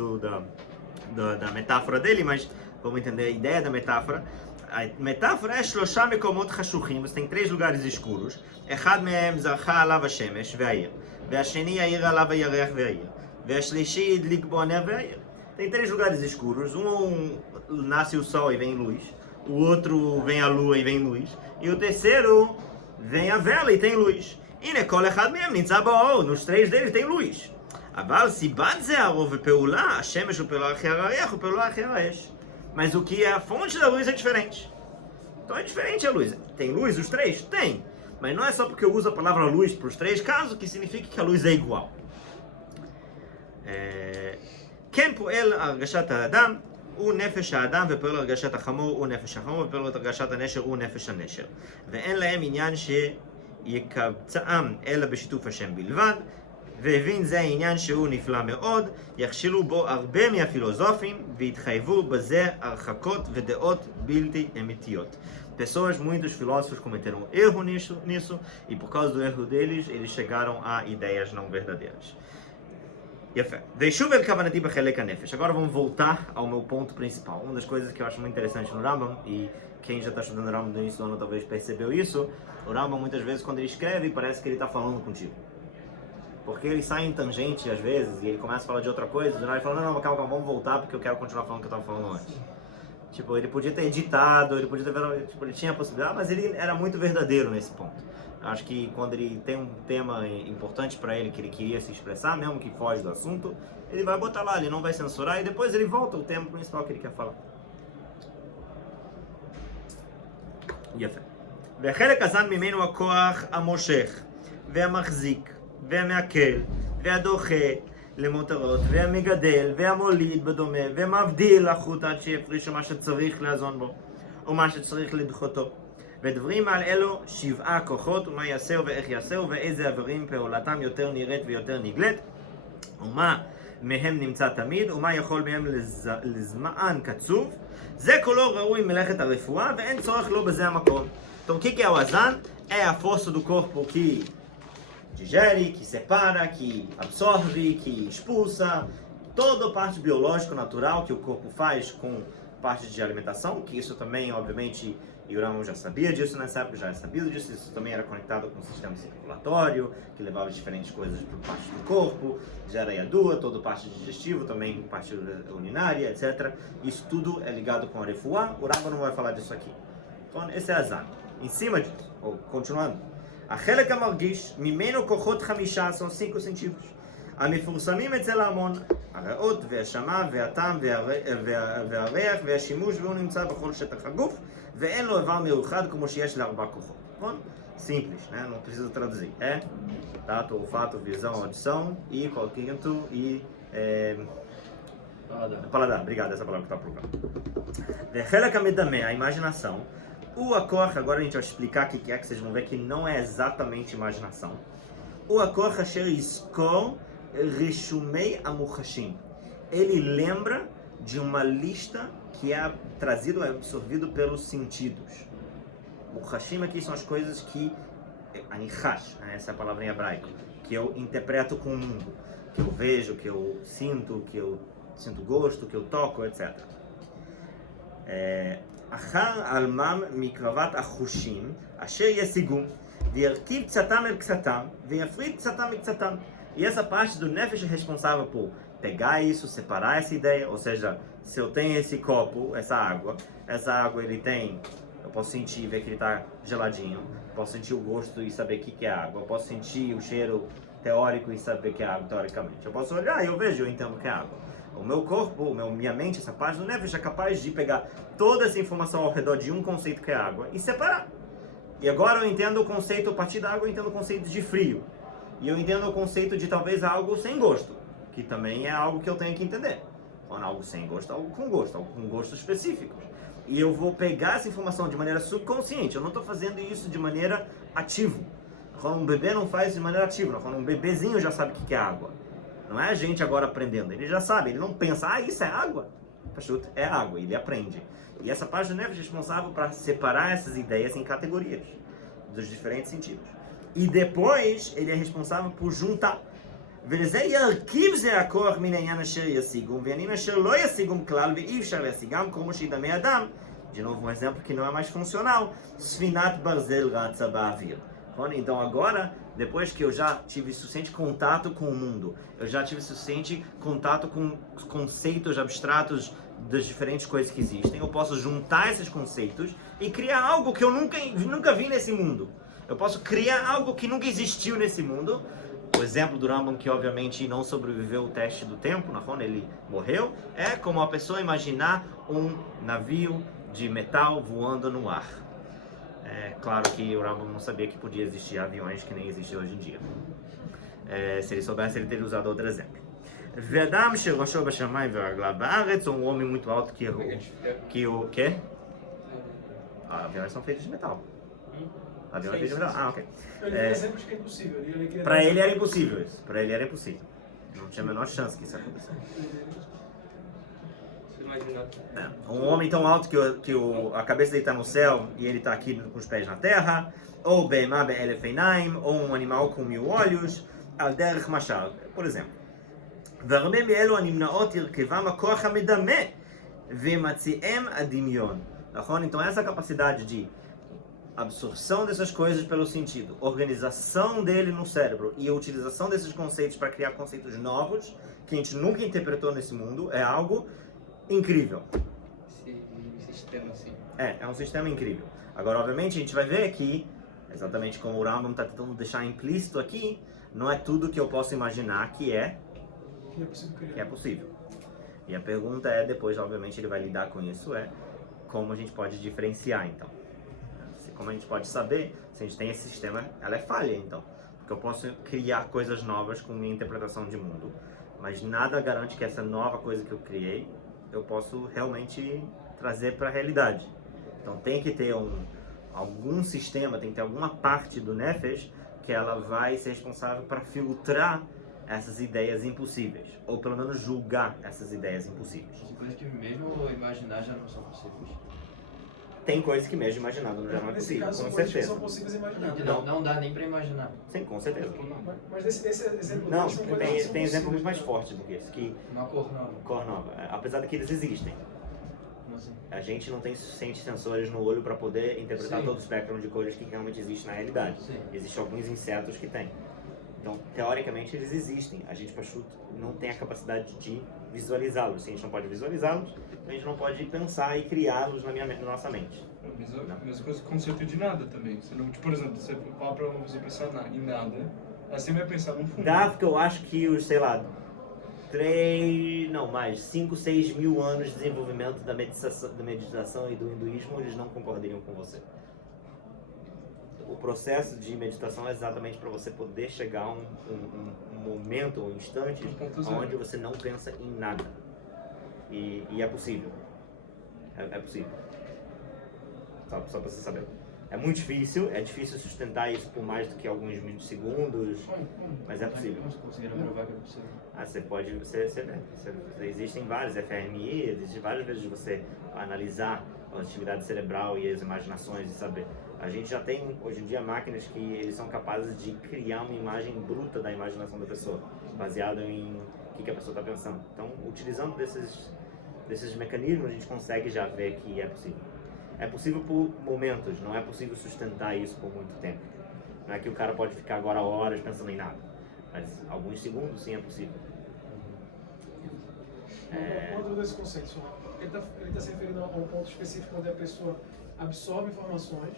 da metáfora dele, mas vamos entender a ideia da metáfora. A metáfora é שלושה מקומות חשוכים, você tem 3 lugares escuros. אחד מהם זרחה עליו השמש והעיר, והשני יאיר עליו הירח והעיר, והשלישי הדליק בו הנר והעיר. Tem 3 lugares escuros, nasce o sol e vem luz, o outro vem a lua e vem luz, e o terceiro vem a vela e tem luz. הנה כל אחד מהם נמצא באור, nos 3 deles tem luz. אבל סיבת זה האור ופעולה, השמש ופעולה אחר הירח ופעולה אחר האש. Mas o que é a fonte da luz é diferente. Então é diferente a luz. Tem luz os 3? Tem. Mas não é só porque eu uso a palavra luz para os 3 casos que significa que a luz é igual. כן פועל הרגשת האדם הוא נפש האדם, ופועל הרגשת החמור הוא נפש החמור, ופועל הרגשת הנשר הוא נפש הנשר. ואין להם עניין שיקבצם אלא בשיתוף השם בלבד. והבין זה העניין שהוא נפלא מאוד, יכשילו בו הרבה מהפילוסופים והתחייבו בזה הרחקות ודעות בלתי אמיתיות. Pessoas, muitos filósofos cometeram erro nisso e por causa do erro deles, eles chegaram a ideias não verdadeiras. Agora vamos voltar ao meu ponto principal. Uma das coisas que eu acho muito interessante no Rambam, e quem já está estudando o Rambam no início do ano talvez percebeu isso, o Rambam muitas vezes quando ele escreve parece que ele está falando contigo. Porque ele sai em tangente às vezes e ele começa a falar de outra coisa, e ele fala, não, calma, vamos voltar porque eu quero continuar falando o que eu estava falando antes. Tipo, ele podia ter editado, ele podia ter, tipo, ele tinha a possibilidade, mas ele era muito verdadeiro nesse ponto. Acho que quando ele tem um tema importante para ele, que ele queria se expressar, mesmo que foge do assunto, ele vai botar lá, ele não vai censurar e depois ele volta ao tema principal que ele quer falar. יפה. והחלק הזן ממנו הכוח המושך והמחזיק והמעכל והדוחה למותרות, והמגדל, והמוליד בדומה, ומבדיל החוט עד שיפריש מה שצריך לאזון בו, או מה שצריך לדחותו. ודברים על אלו 7 כוחות, ומה יעשהו ואיך יעשהו, ואיזה איברים פעולתם יותר נראית ויותר נגלית, ומה מהם נמצא תמיד, ומה יכול מהם לזמן קצוב. זה כולו ראוי מלאכת הרפואה, ואין צורך לו base המקום. Então, o que é o azan? É a força do corpo que digere, que separa, que absorve, que expulsa, toda a parte biológica natural que o corpo faz com parte de alimentação, que isso também, obviamente, Yoram já sabia disso nessa época, já sabia disso, isso também era conectado com o sistema circulatório, que levava diferentes coisas para parte do corpo, já era Yadua, toda a parte digestiva, também parte urinária, etc. Isso tudo é ligado com a refuá, o Rambam não vai falar disso aqui. Então, esse é azan. Em cima disso, continuando, החלק המרגיש, ממנו כוחות 5 são 5 sentidos. המפורסמים אצל ההמון, הריאות והשמע והטעם והריח והשימוש, והוא נמצא בכל שטח הגוף, ואין לו איבר מיוחד כמו שיש ל4 כוחות. נכון? Simples, né? Não precisa traduzir. É tato, olfato, visão, audição e quinto e paladar. Obrigado, essa palavra que está procurando. וחלק המדמה, a imaginação. O הכוח, agora a gente vai explicar o que é, que vocês vão ver que não é exatamente imaginação. O הכוח אשר יזכור רישומי המוחשים. Ele lembra de uma lista que é trazido, é absorvido pelos sentidos. Muhashim aqui são as coisas que anichash, essa é a palavra em hebraico, que eu interpreto com o mundo, que eu vejo, que eu sinto gosto, que eu toco, etc. אחר עלמם מקרבת החושים אשר ישיגום וירכיב קצתם אל קצתם ויפריד קצתם מקצתם. E essa parte do nefesh é responsável por pegar isso, separar essa ideia, ou seja, se eu tenho esse copo, essa água ele tem, eu posso sentir e ver que ele está geladinho, posso sentir o gosto e saber o que é água, eu posso sentir o cheiro teórico e saber que é água teoricamente, eu posso olhar e eu vejo, eu entendo que é água. O meu corpo, minha mente, essa parte do nefesh é capaz de pegar toda essa informação ao redor de um conceito que é água e separar. E agora eu entendo o conceito, a partir da água eu entendo o conceito de frio. E eu entendo o conceito de talvez algo sem gosto, que também é algo que eu tenho que entender. Quando algo sem gosto, algo com gostos específicos. E eu vou pegar essa informação de maneira subconsciente, eu não estou fazendo isso de maneira ativa. Quando um bebê não faz de maneira ativa, quando um bebezinho já sabe o que é água. Não é a gente agora aprendendo, ele já sabe, ele não pensa, isso é água. Pachuta, é água, ele aprende. E essa parte do nefesh é responsável para separar essas ideias em categorias, dos diferentes sentidos. E depois, ele é responsável por juntar. וזה ירכיב זה הכוח מן העניין אשר ישיגום, ועניין אשר לא ישיגום כלל ואי אפשר להשיגם כמו שידמה אדם. De novo, um exemplo que não é mais funcional. ספינת ברזל רצה באוויר. Então agora, depois que eu já tive suficiente contato com o mundo, eu já tive suficiente contato com os conceitos abstratos das diferentes coisas que existem, eu posso juntar esses conceitos e criar algo que eu nunca vi nesse mundo. Eu posso criar algo que nunca existiu nesse mundo. O exemplo do Rambam, que obviamente não sobreviveu o teste do tempo, ele morreu, é como a pessoa imaginar um navio de metal voando no ar. É claro que o Rambam não sabia que podia existir aviões que nem existem hoje em dia. Se ele soubesse, ele teria usado outro exemplo. Vedam שראשו בשמיים ורגליו בארץ, um homem muito alto que o quê? Aviões são feitos de metal. Avião é feito de metal? Ah, ok. Que é impossível. Para ele era impossível isso. Para ele era impossível. Não tinha a menor chance que isso acontecesse. Um homem tão alto que a cabeça dele está no céu e ele está aqui com os pés na terra, ou Be'emah be'elef einaim, ou um animal com 1000 olhos, al derech mashal, por exemplo. והרבה מאלו הנמנעות הרכבם הכוח המדמה ומציעם הדמיון. נכון? Então essa capacidade de absorção dessas coisas pelo sentido, organização dele no cérebro e a utilização desses conceitos para criar conceitos novos que a gente nunca interpretou nesse mundo é algo incrível. Esse sistema assim. É um sistema incrível. Agora, obviamente, a gente vai ver que, exatamente como o Rambam está tentando deixar implícito aqui, não é tudo que eu posso imaginar que é possível. E a pergunta é, depois, obviamente, ele vai lidar com isso, é como a gente pode diferenciar, então. Como a gente pode saber se a gente tem esse sistema, ela é falha, então. Porque eu posso criar coisas novas com minha interpretação de mundo. mas nada garante que essa nova coisa que eu criei eu posso realmente trazer para a realidade. Então tem que ter algum sistema, tem que ter alguma parte do Nefesh que ela vai ser responsável para filtrar essas ideias impossíveis, ou pelo menos julgar essas ideias impossíveis. Tem coisas que mesmo imaginar já não são possíveis. Tem coisas que mesmo imaginando já não é Nesse possível, caso, com são coisas que certeza. são possíveis imaginar. Não dá nem pra imaginar. Sim, com certeza. Mas esse exemplo Não, são coisas que tem são exemplo muito possíveis, mais né? forte do que esse, que Uma cor nova. cor nova, apesar de que eles existem. Como assim? A gente não tem suficientes sensores no olho para poder interpretar Sim. todo o espectro de cores que realmente existe na realidade. Sim. Existem alguns insetos que têm. Então, teoricamente, eles existem. A gente, Pashut, não tem a capacidade de visualizá-los. Se a gente não pode visualizá-los, a gente não pode pensar e criá-los na nossa mente. A mesma coisa com o conceito de nada também. Você não, tipo, por exemplo, você fala pra uma pessoa pensar em nada, aí você vai pensar num fundo. Dá porque eu acho que os, sei lá, 5, 6 mil anos de desenvolvimento da meditação e do hinduísmo, eles não concordariam com você. O processo de meditação é exatamente para você poder chegar a um momento, um instante, onde você não pensa em nada. E é possível. É possível. Só para você saber. É muito difícil, é difícil sustentar isso por mais do que alguns segundos, mas é possível. Como conseguiram provar que é possível? Você pode, você vê. Existem vários FMI, existem várias vezes de você analisar a atividade cerebral e as imaginações e saber. A gente já tem, hoje em dia, máquinas que eles são capazes de criar uma imagem bruta da imaginação da pessoa, baseado em o que a pessoa está pensando. Então, utilizando desses mecanismos, a gente consegue já ver que é possível. É possível por momentos, não é possível sustentar isso por muito tempo. Não é que o cara pode ficar agora horas pensando em nada, mas alguns segundos sim é possível. Uma dúvida desse conceito, só. Ele está se referindo a um ponto específico onde a pessoa absorve informações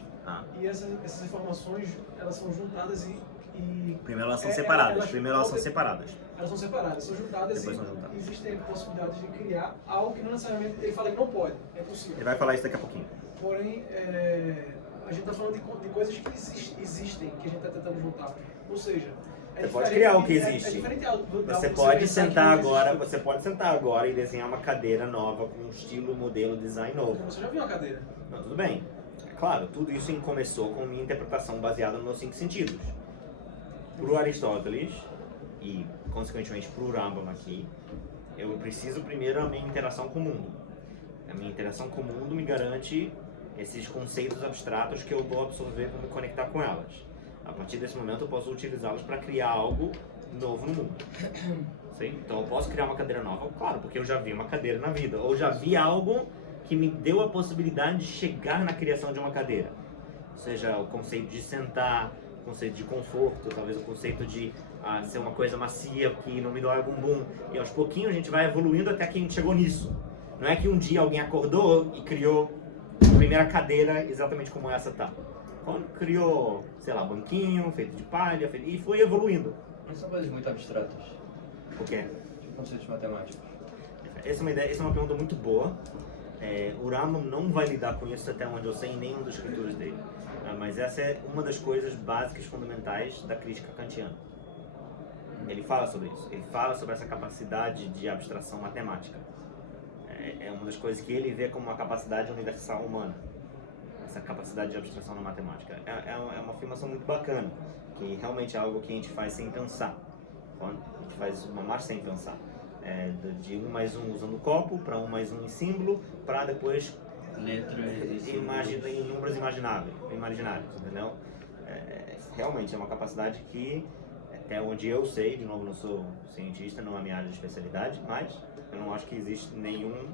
e essas informações elas são juntadas e Primeiro elas são separadas. Elas são separadas, são juntadas Depois e são juntadas. existem possibilidades de criar algo que não necessariamente ele fala que não pode, é possível. Ele vai falar isso daqui a pouquinho. Porém, a gente está falando de coisas que existem, que a gente está tentando juntar. Ou seja, Você pode criar o que É existe. diferente de algo Você que pode pensar que sentar não agora, existe. você pode sentar agora e desenhar uma cadeira nova com um estilo, modelo, design novo. Você já viu uma cadeira? Não, tudo bem. É claro, tudo isso começou com minha interpretação baseada nos 5 sentidos. Para o Aristóteles e, consequentemente, para o Rambam aqui, eu preciso primeiro a minha interação com o mundo. A minha interação com o mundo me garante esses conceitos abstratos que eu vou absorver para me conectar com elas. A partir desse momento eu posso utilizá-los para criar algo novo no mundo. Sim? Então eu posso criar uma cadeira nova, claro, porque eu já vi uma cadeira na vida, ou já vi algo que me deu a possibilidade de chegar na criação de uma cadeira. Seja o conceito de sentar, o conceito de conforto, talvez o conceito de ser uma coisa macia que não me dói o bumbum. E aos pouquinhos a gente vai evoluindo até que a gente chegou nisso. Não é que um dia alguém acordou e criou a primeira cadeira exatamente como essa tá. Quando criou, sei lá, banquinho, feito de palha, e foi evoluindo. Não são coisas muito abstratas. O quê? Tipo conceitos matemáticos. Essa é uma pergunta muito boa. O Rambam não vai lidar com isso até onde eu sei em nenhum dos escritores dele. Mas essa é uma das coisas básicas, fundamentais da crítica kantiana. Ele fala sobre isso. Ele fala sobre essa capacidade de abstração matemática. É uma das coisas que ele vê como uma capacidade universal humana. Essa capacidade de abstração na matemática. É uma afirmação muito bacana, que realmente é algo que a gente faz sem pensar. A gente faz uma marcha sem pensar. De 1 mais 1 usando o copo, para 1 mais 1 em símbolo, para depois em números imaginários, entendeu? Realmente é uma capacidade que, até onde eu sei, de novo não sou cientista, não é a minha área de especialidade, mas eu não acho que existe nenhum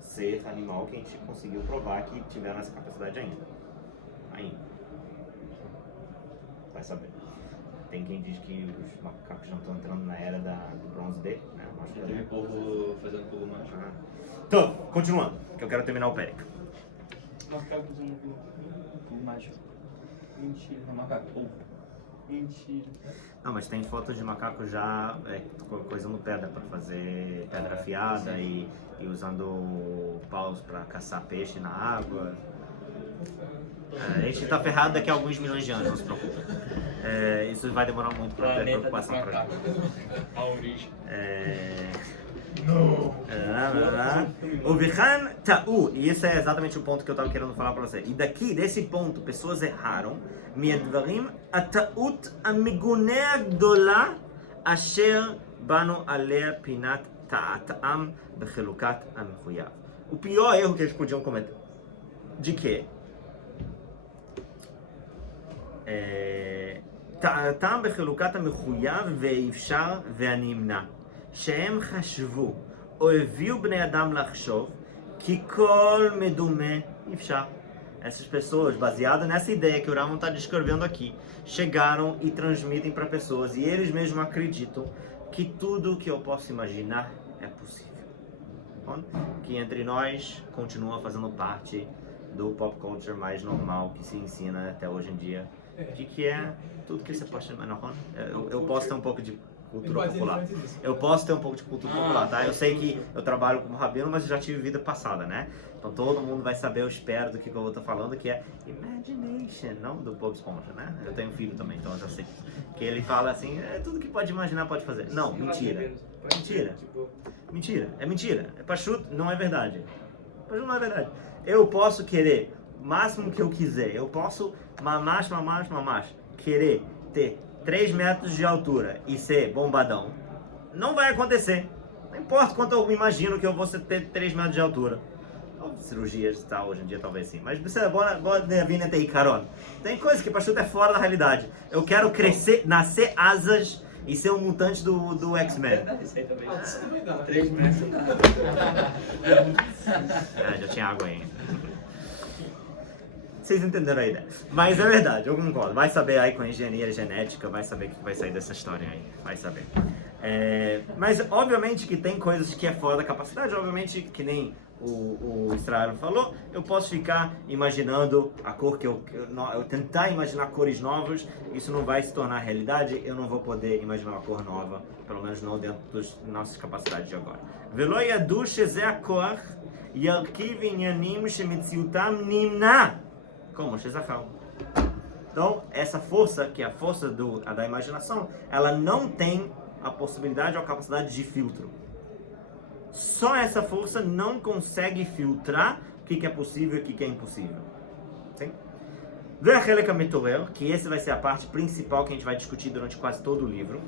ser animal que a gente conseguiu provar que tiveram essa capacidade ainda. Vai saber. Tem quem diz que os macacos não estão entrando na era do Bronze D, né? Já teve povo fazendo povo mágico. Então, continuando, que eu quero terminar o Périca. Macacos no globo. Povo mágico. Mentira. É um macaco, povo. Mentira. Não, mas tem fotos de macaco já coisando pedra para fazer pedra afiada e usando paus para caçar peixe na água. A gente tá ferrado daqui a alguns milhões de anos, não se preocupe. Isso vai demorar muito para ter Planeta preocupação do pra gente. A origem. O Vichan Ta'u, e esse é exatamente o ponto que eu estava querendo falar para você. E daqui, desse ponto, pessoas erraram. Miadvarim ata'ut amigune agdola asher banu alea pinat ta'atam bechelukat amechuyav. O pior erro que eles podiam cometer. De quê? טעתם בחלוקת המחויב ואפשר והנמנע שהם חשבו או הביאו בני אדם לחשוב que כל מדומה אפשר. Essas pessoas, baseadas nessa ideia que o Rambam está descrevendo aqui, chegaram e transmitem para pessoas e eles mesmos acreditam que tudo que eu posso imaginar é possível. Bom, que entre nós continua fazendo parte do pop culture mais normal que se ensina até hoje em dia, de que é tudo que você pode chamar. Eu posso ter um pouco de cultura popular. Eu posso ter um pouco de cultura popular, tá? Eu sei que eu trabalho como rabino, mas já tive vida passada, né? Então todo mundo vai saber, eu espero, do que eu vou estar falando, que é imagination, não do Bob Esponja, né? Eu tenho um filho também, então eu já sei. Que ele fala assim, tudo que pode imaginar pode fazer. Não, mentira. Mentira. Mentira. É mentira. É pachuto, não é verdade. Pachuto não é verdade. Eu posso querer o máximo que eu quiser. Eu posso mamash, querer ter 3 metros de altura e ser bombadão. Não vai acontecer. Não importa quanto eu imagino que eu vou ter 3 metros de altura. Cirurgias, tá, hoje em dia talvez sim. Mas você pode vir até Icaron. Tem coisa que pachuto é fora da realidade. Eu quero crescer, nascer asas e ser um mutante do X-Men. Isso aí também. Isso também dá. 3 metros. Já tinha água aí. Vocês entenderam a ideia. Mas é verdade, eu concordo. Vai saber aí com a engenharia genética, vai saber o que vai sair dessa história aí. Vai saber. Mas obviamente que tem coisas que é fora da capacidade. Obviamente que nem o Israel falou, eu posso ficar imaginando a cor que eu tentar imaginar cores novas, isso não vai se tornar realidade, eu não vou poder imaginar uma cor nova, pelo menos não dentro das nossas capacidades de agora. Velo yadu sheze hakoach yarkiv inyanim shemetziutam nimna. Como? Shezachal. Então, essa força, que é a força da imaginação, ela não tem a possibilidade ou a capacidade de filtro. Só essa força não consegue filtrar o que é possível e o que é impossível. Sim? Ve'achelek ha'metorer, que esse vai ser a parte principal que a gente vai discutir durante quase todo o livro.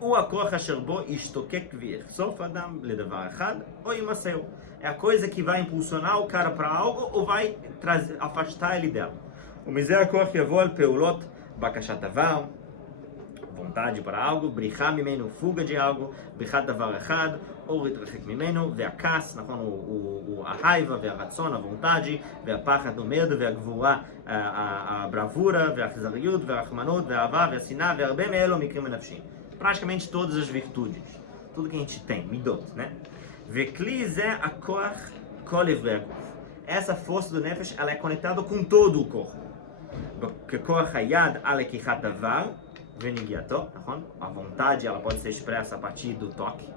O akoach asher bo ishtokek v'yichsof adam ledavar echad ou yimaseu. É a coisa que vai impulsionar o cara para algo ou vai afastar ele dela. O mizeh akoach yavo al peulot bakashat davar, vontade para algo, brichá mimeno, fuga de algo, brichat davar echad, ou retrachek mimeno, ve'akas, a raiva, ve'aratzon, a vontade, ve'apachat, o medo, ve'agvura, a bravura, ve'achzariut, ve'achmanut, ve'avá, ve'asiná, ve'arbe me'elo mikrim enafshim. Praticamente todas as virtudes, tudo que a gente tem, midot, né? Ve'kli zeh akoach kol ivre aguf. Essa força do nefesh, ela é conectada com todo o corpo. Kekoach hayad alekichat davar, a vontade ela pode ser expressa a partir do toque.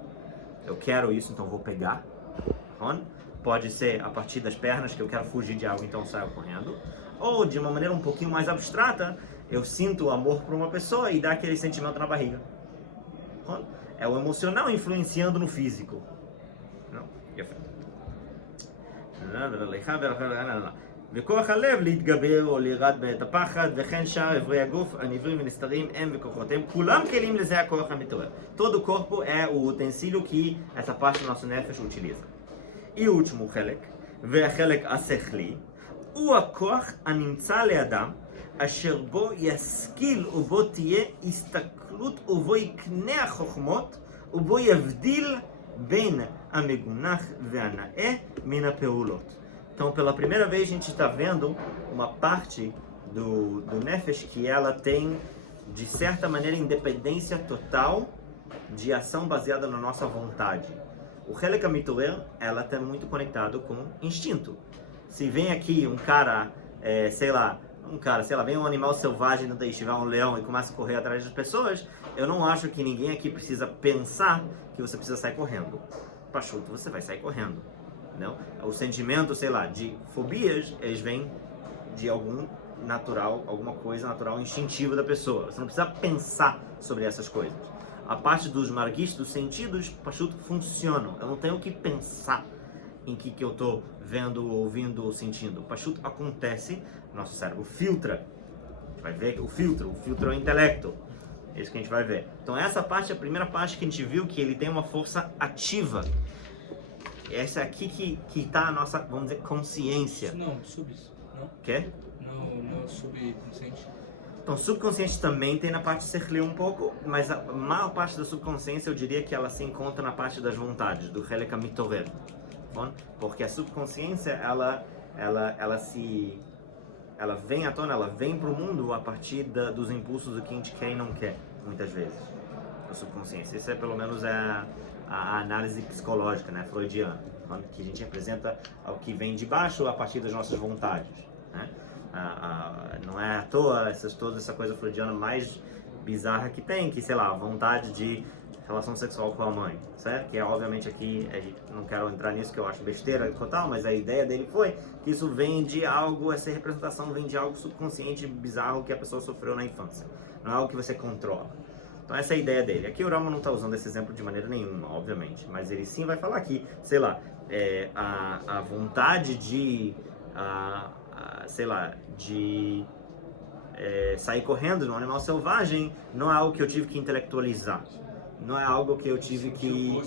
Eu quero isso, então vou pegar. Pode ser a partir das pernas, que eu quero fugir de algo, então saio correndo. Ou de uma maneira um pouquinho mais abstrata, eu sinto amor por uma pessoa e dá aquele sentimento na barriga. É o emocional influenciando no físico. וכוח הלב להתגבר או לירד בעת הפחד, וכן שאר איברי הגוף הנברים ונסתרים הם וכוחותיהם, כולם כלים לזה הכוח המתעורר. Todo o corpo é o utensílio que essa parte do nosso nefesh utiliza. E o último חלק, והחלק השכלי, הוא הכוח הנמצא לאדם, אשר בו ישכיל ובו תהיה הסתכלות ובו יקנה החוכמות ובו יבדיל בין המגונח והנאה מן הפעולות. Então, pela primeira vez, a gente está vendo uma parte do Nefesh que ela tem, de certa maneira, independência total de ação baseada na nossa vontade. O Helek HaMitorer, ela está muito conectado com instinto. Se vem aqui um cara, vem um animal selvagem no Yeshiva, um leão, e começa a correr atrás das pessoas, eu não acho que ninguém aqui precisa pensar que você precisa sair correndo. Pachuto, você vai sair correndo. Não? O sentimento, sei lá, de fobias, eles vêm de algum natural, alguma coisa natural instintiva da pessoa. Você não precisa pensar sobre essas coisas. A parte dos marguis, dos sentidos, pachut, funcionam. Eu não tenho que pensar em que eu estou vendo, ouvindo ou sentindo. Pachut acontece, nosso cérebro filtra. A gente vai ver o filtro é o intelecto. É isso que a gente vai ver. Então essa parte é a primeira parte que a gente viu que ele tem uma força ativa. Essa aqui que está a nossa, vamos dizer, consciência. Não, não? Quê? No subconsciente. Então, subconsciente também tem na parte serleu um pouco, mas a maior parte da subconsciência eu diria que ela se encontra na parte das vontades, do Helek HaMitorer. Porque a subconsciência, ela vem à tona, ela vem para o mundo a partir dos impulsos do que a gente quer e não quer, muitas vezes. A subconsciência. Isso é pelo menos a análise psicológica, né, freudiana, que a gente representa o que vem de baixo a partir das nossas vontades, né? Não é à toa toda essa coisa freudiana mais bizarra que tem, que sei lá, a vontade de relação sexual com a mãe, certo? Que é obviamente aqui, não quero entrar nisso que eu acho besteira total, mas a ideia dele foi que isso vem de algo, essa representação vem de algo subconsciente bizarro que a pessoa sofreu na infância, não é algo que você controla. Então essa é a ideia dele. Aqui o Rama não está usando esse exemplo de maneira nenhuma, obviamente, mas ele sim vai falar que, sei lá, a vontade de sei lá, de sair correndo num animal selvagem não é algo que eu tive que intelectualizar. Não é algo que eu tive que...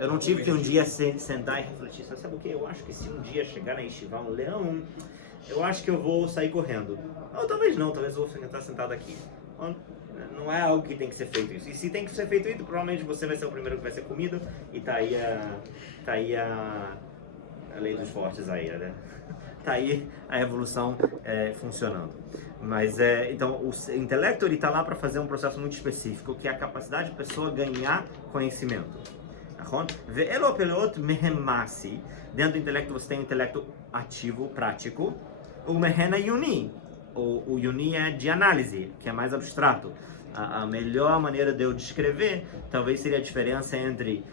Eu não tive que um dia sentar e refletir. Sabe o que? Eu acho que se um dia chegar na Yeshiva um leão, eu acho que eu vou sair correndo. Ou talvez não, talvez eu vou estar sentado aqui. Não é algo que tem que ser feito isso. E se tem que ser feito isso, provavelmente você vai ser o primeiro que vai ser comido. E tá aí a lei dos fortes aí, né? Tá aí a evolução funcionando. Mas então o intelecto ele está lá para fazer um processo muito específico, que é a capacidade da pessoa ganhar conhecimento. Dentro do intelecto você tem o intelecto ativo, prático. O mehena yuni. O yuni é de análise, que é mais abstrato. A melhor maneira de eu descrever talvez seria a diferença entre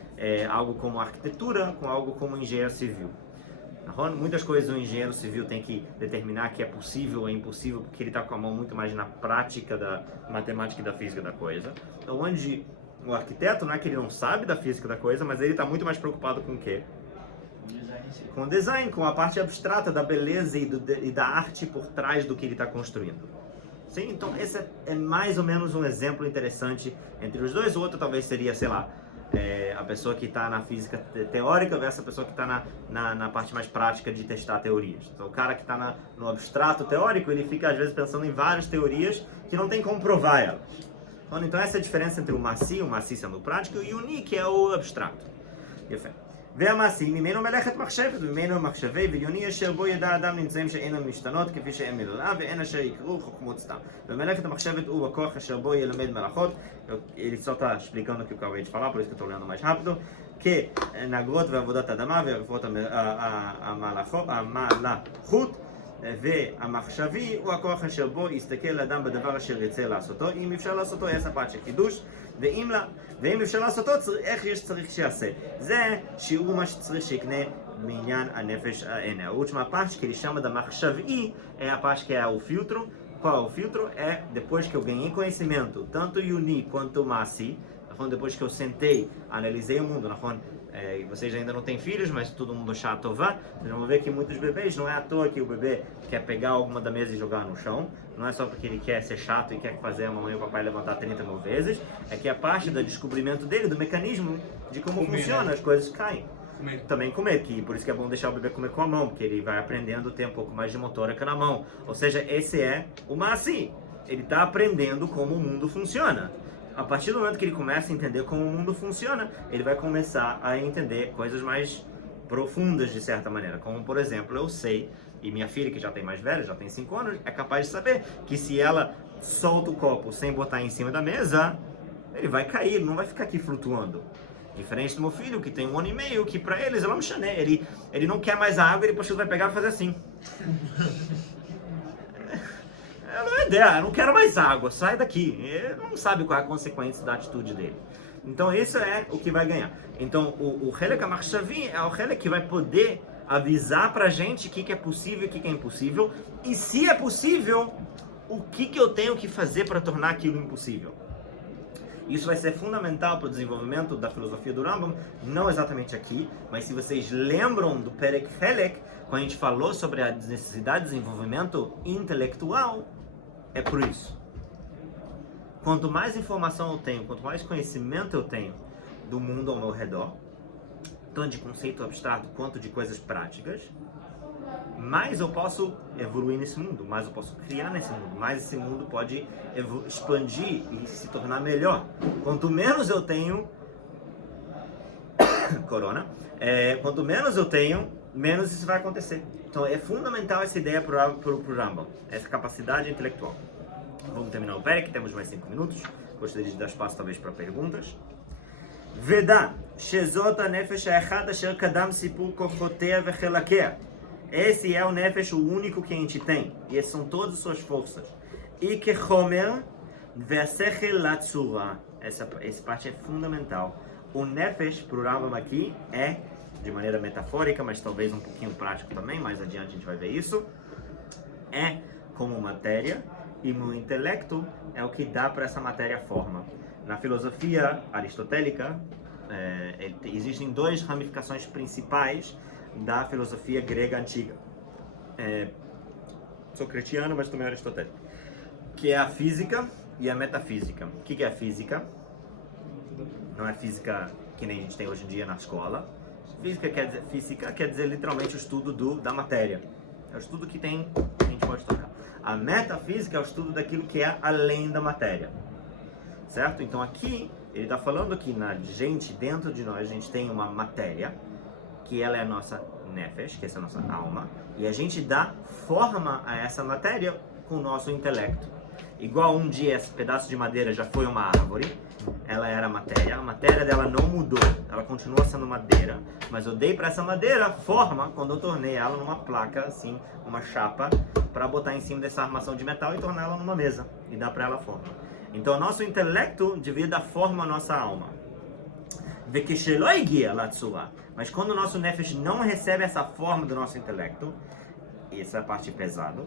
algo como arquitetura com algo como engenheiro civil. Muitas coisas o engenheiro civil tem que determinar que é possível ou é impossível, porque ele está com a mão muito mais na prática da matemática e da física da coisa. Então, onde o arquiteto não é que ele não sabe da física da coisa, mas ele está muito mais preocupado com o quê? Com o design, com a parte abstrata da beleza e da arte por trás do que ele está construindo. Sim? Então, esse é mais ou menos um exemplo interessante entre os dois. O outro talvez seria, sei lá, a pessoa que está na física teórica versus a pessoa que está na parte mais prática de testar teorias. Então, o cara que está no abstrato teórico, ele fica às vezes pensando em várias teorias que não tem como provar elas. Então, essa é a diferença entre o maci sendo o prático, e o uni, que é o abstrato. והמעשי ממנו מלאכת מחשבת וממנו מחשבי ויוני אשר בו ידע אדם נמצאים שאינם משתנות כפי שהם מלאה ואין אשר יקראו חוכמות סתם. ומלאכת המחשבת הוא הכוח אשר בו ילמד מלאכות. Ele só está explicando o que eu acabei de falar, por isso que eu estou lendo mais rápido. Que נגרות ועבודת אדמה וערפות המלאכות והמחשבי הוא הכוח אשר בו יסתכל אדם בדבר אשר ירצה לעשותו, אם אפשר לעשותו, essa parte של חידוש, ואם אפשר לעשותו, איך צריך שיעשה. זה שיעור מה שצריך שיקנה מעניין הנפש העיני. A última parte que ele chama da מחשבי é a parte que é o filtro. Qual é o filtro? É depois que eu ganhei conhecimento, tanto Yuni quanto Masi, depois que eu sentei, analisei o mundo, vocês ainda não têm filhos, mas todo mundo chato vá. Vocês vão ver que muitos bebês, não é à toa que o bebê quer pegar alguma da mesa e jogar no chão, não é só porque ele quer ser chato e quer fazer a mamãe e o papai levantar 30 mil vezes, é que a parte do descobrimento dele, do mecanismo de como funciona, as coisas caem. Também comer, que por isso que é bom deixar o bebê comer com a mão, porque ele vai aprendendo a ter um pouco mais de motórica na mão. Ou seja, esse é o Masi. Ele está aprendendo como o mundo funciona. A partir do momento que ele começa a entender como o mundo funciona, ele vai começar a entender coisas mais profundas de certa maneira. Como, por exemplo, eu sei, e minha filha, que já tem mais velha, já tem 5 anos, é capaz de saber que se ela solta o copo sem botar em cima da mesa, ele vai cair, ele não vai ficar aqui flutuando. Diferente do meu filho, que tem 1 ano e meio, que para eles, ela me chané, ele não quer mais a água, ele vai pegar e fazer assim. Não é ideia, eu não quero mais água, sai daqui. Ele não sabe qual é a consequência da atitude dele. Então, isso é o que vai ganhar. Então, o Helek HaMachshavi é o Helek que vai poder avisar pra gente o que é possível e o que é impossível, e se é possível, o que eu tenho que fazer para tornar aquilo impossível. Isso vai ser fundamental para o desenvolvimento da filosofia do Rambam, não exatamente aqui, mas se vocês lembram do Perek Helek, quando a gente falou sobre a necessidade de desenvolvimento intelectual, é por isso. Quanto mais informação eu tenho, quanto mais conhecimento eu tenho do mundo ao meu redor, tanto de conceito abstrato quanto de coisas práticas, mais eu posso evoluir nesse mundo, mais eu posso criar nesse mundo, mais esse mundo pode expandir e se tornar melhor. Quanto menos eu tenho quanto menos eu tenho, menos isso vai acontecer. Então é fundamental essa ideia para o Rambam, essa capacidade intelectual. Vamos terminar o Perek, temos mais 5 minutos. Gostaria de dar espaço talvez para perguntas. Vedá, shezot ha-nefesh ha-echad asher kadam sipur kochotea vechelakea. Esse é o nefesh, o único que a gente tem. E essas são todas as suas forças. E que chomer ve'asechel latzura. Essa parte é fundamental. O nefesh, para o Rambam aqui, é, de maneira metafórica, mas talvez um pouquinho prático também, mais adiante a gente vai ver isso, é como matéria, e o intelecto é o que dá para essa matéria forma. Na filosofia aristotélica, existem 2 ramificações principais da filosofia grega antiga. Sou cretiano, mas também aristotélico. Que é a física e a metafísica. O que é a física? Não é física que nem a gente tem hoje em dia na escola. Física quer dizer literalmente o estudo da matéria. É o estudo que a gente pode tocar. A metafísica é o estudo daquilo que é além da matéria. Certo? Então aqui, ele está falando que dentro de nós, a gente tem uma matéria, que ela é a nossa nefesh, que é a nossa alma, e a gente dá forma a essa matéria com o nosso intelecto. Igual um dia esse pedaço de madeira já foi uma árvore, ela era matéria, a matéria dela não mudou, ela continua sendo madeira, mas eu dei para essa madeira forma quando eu tornei ela numa placa, assim, uma chapa, para botar em cima dessa armação de metal e tornar ela numa mesa, e dar para ela forma. Então, o nosso intelecto devia dar forma à nossa alma. Mas quando o nosso nefesh não recebe essa forma do nosso intelecto, essa é a parte pesada,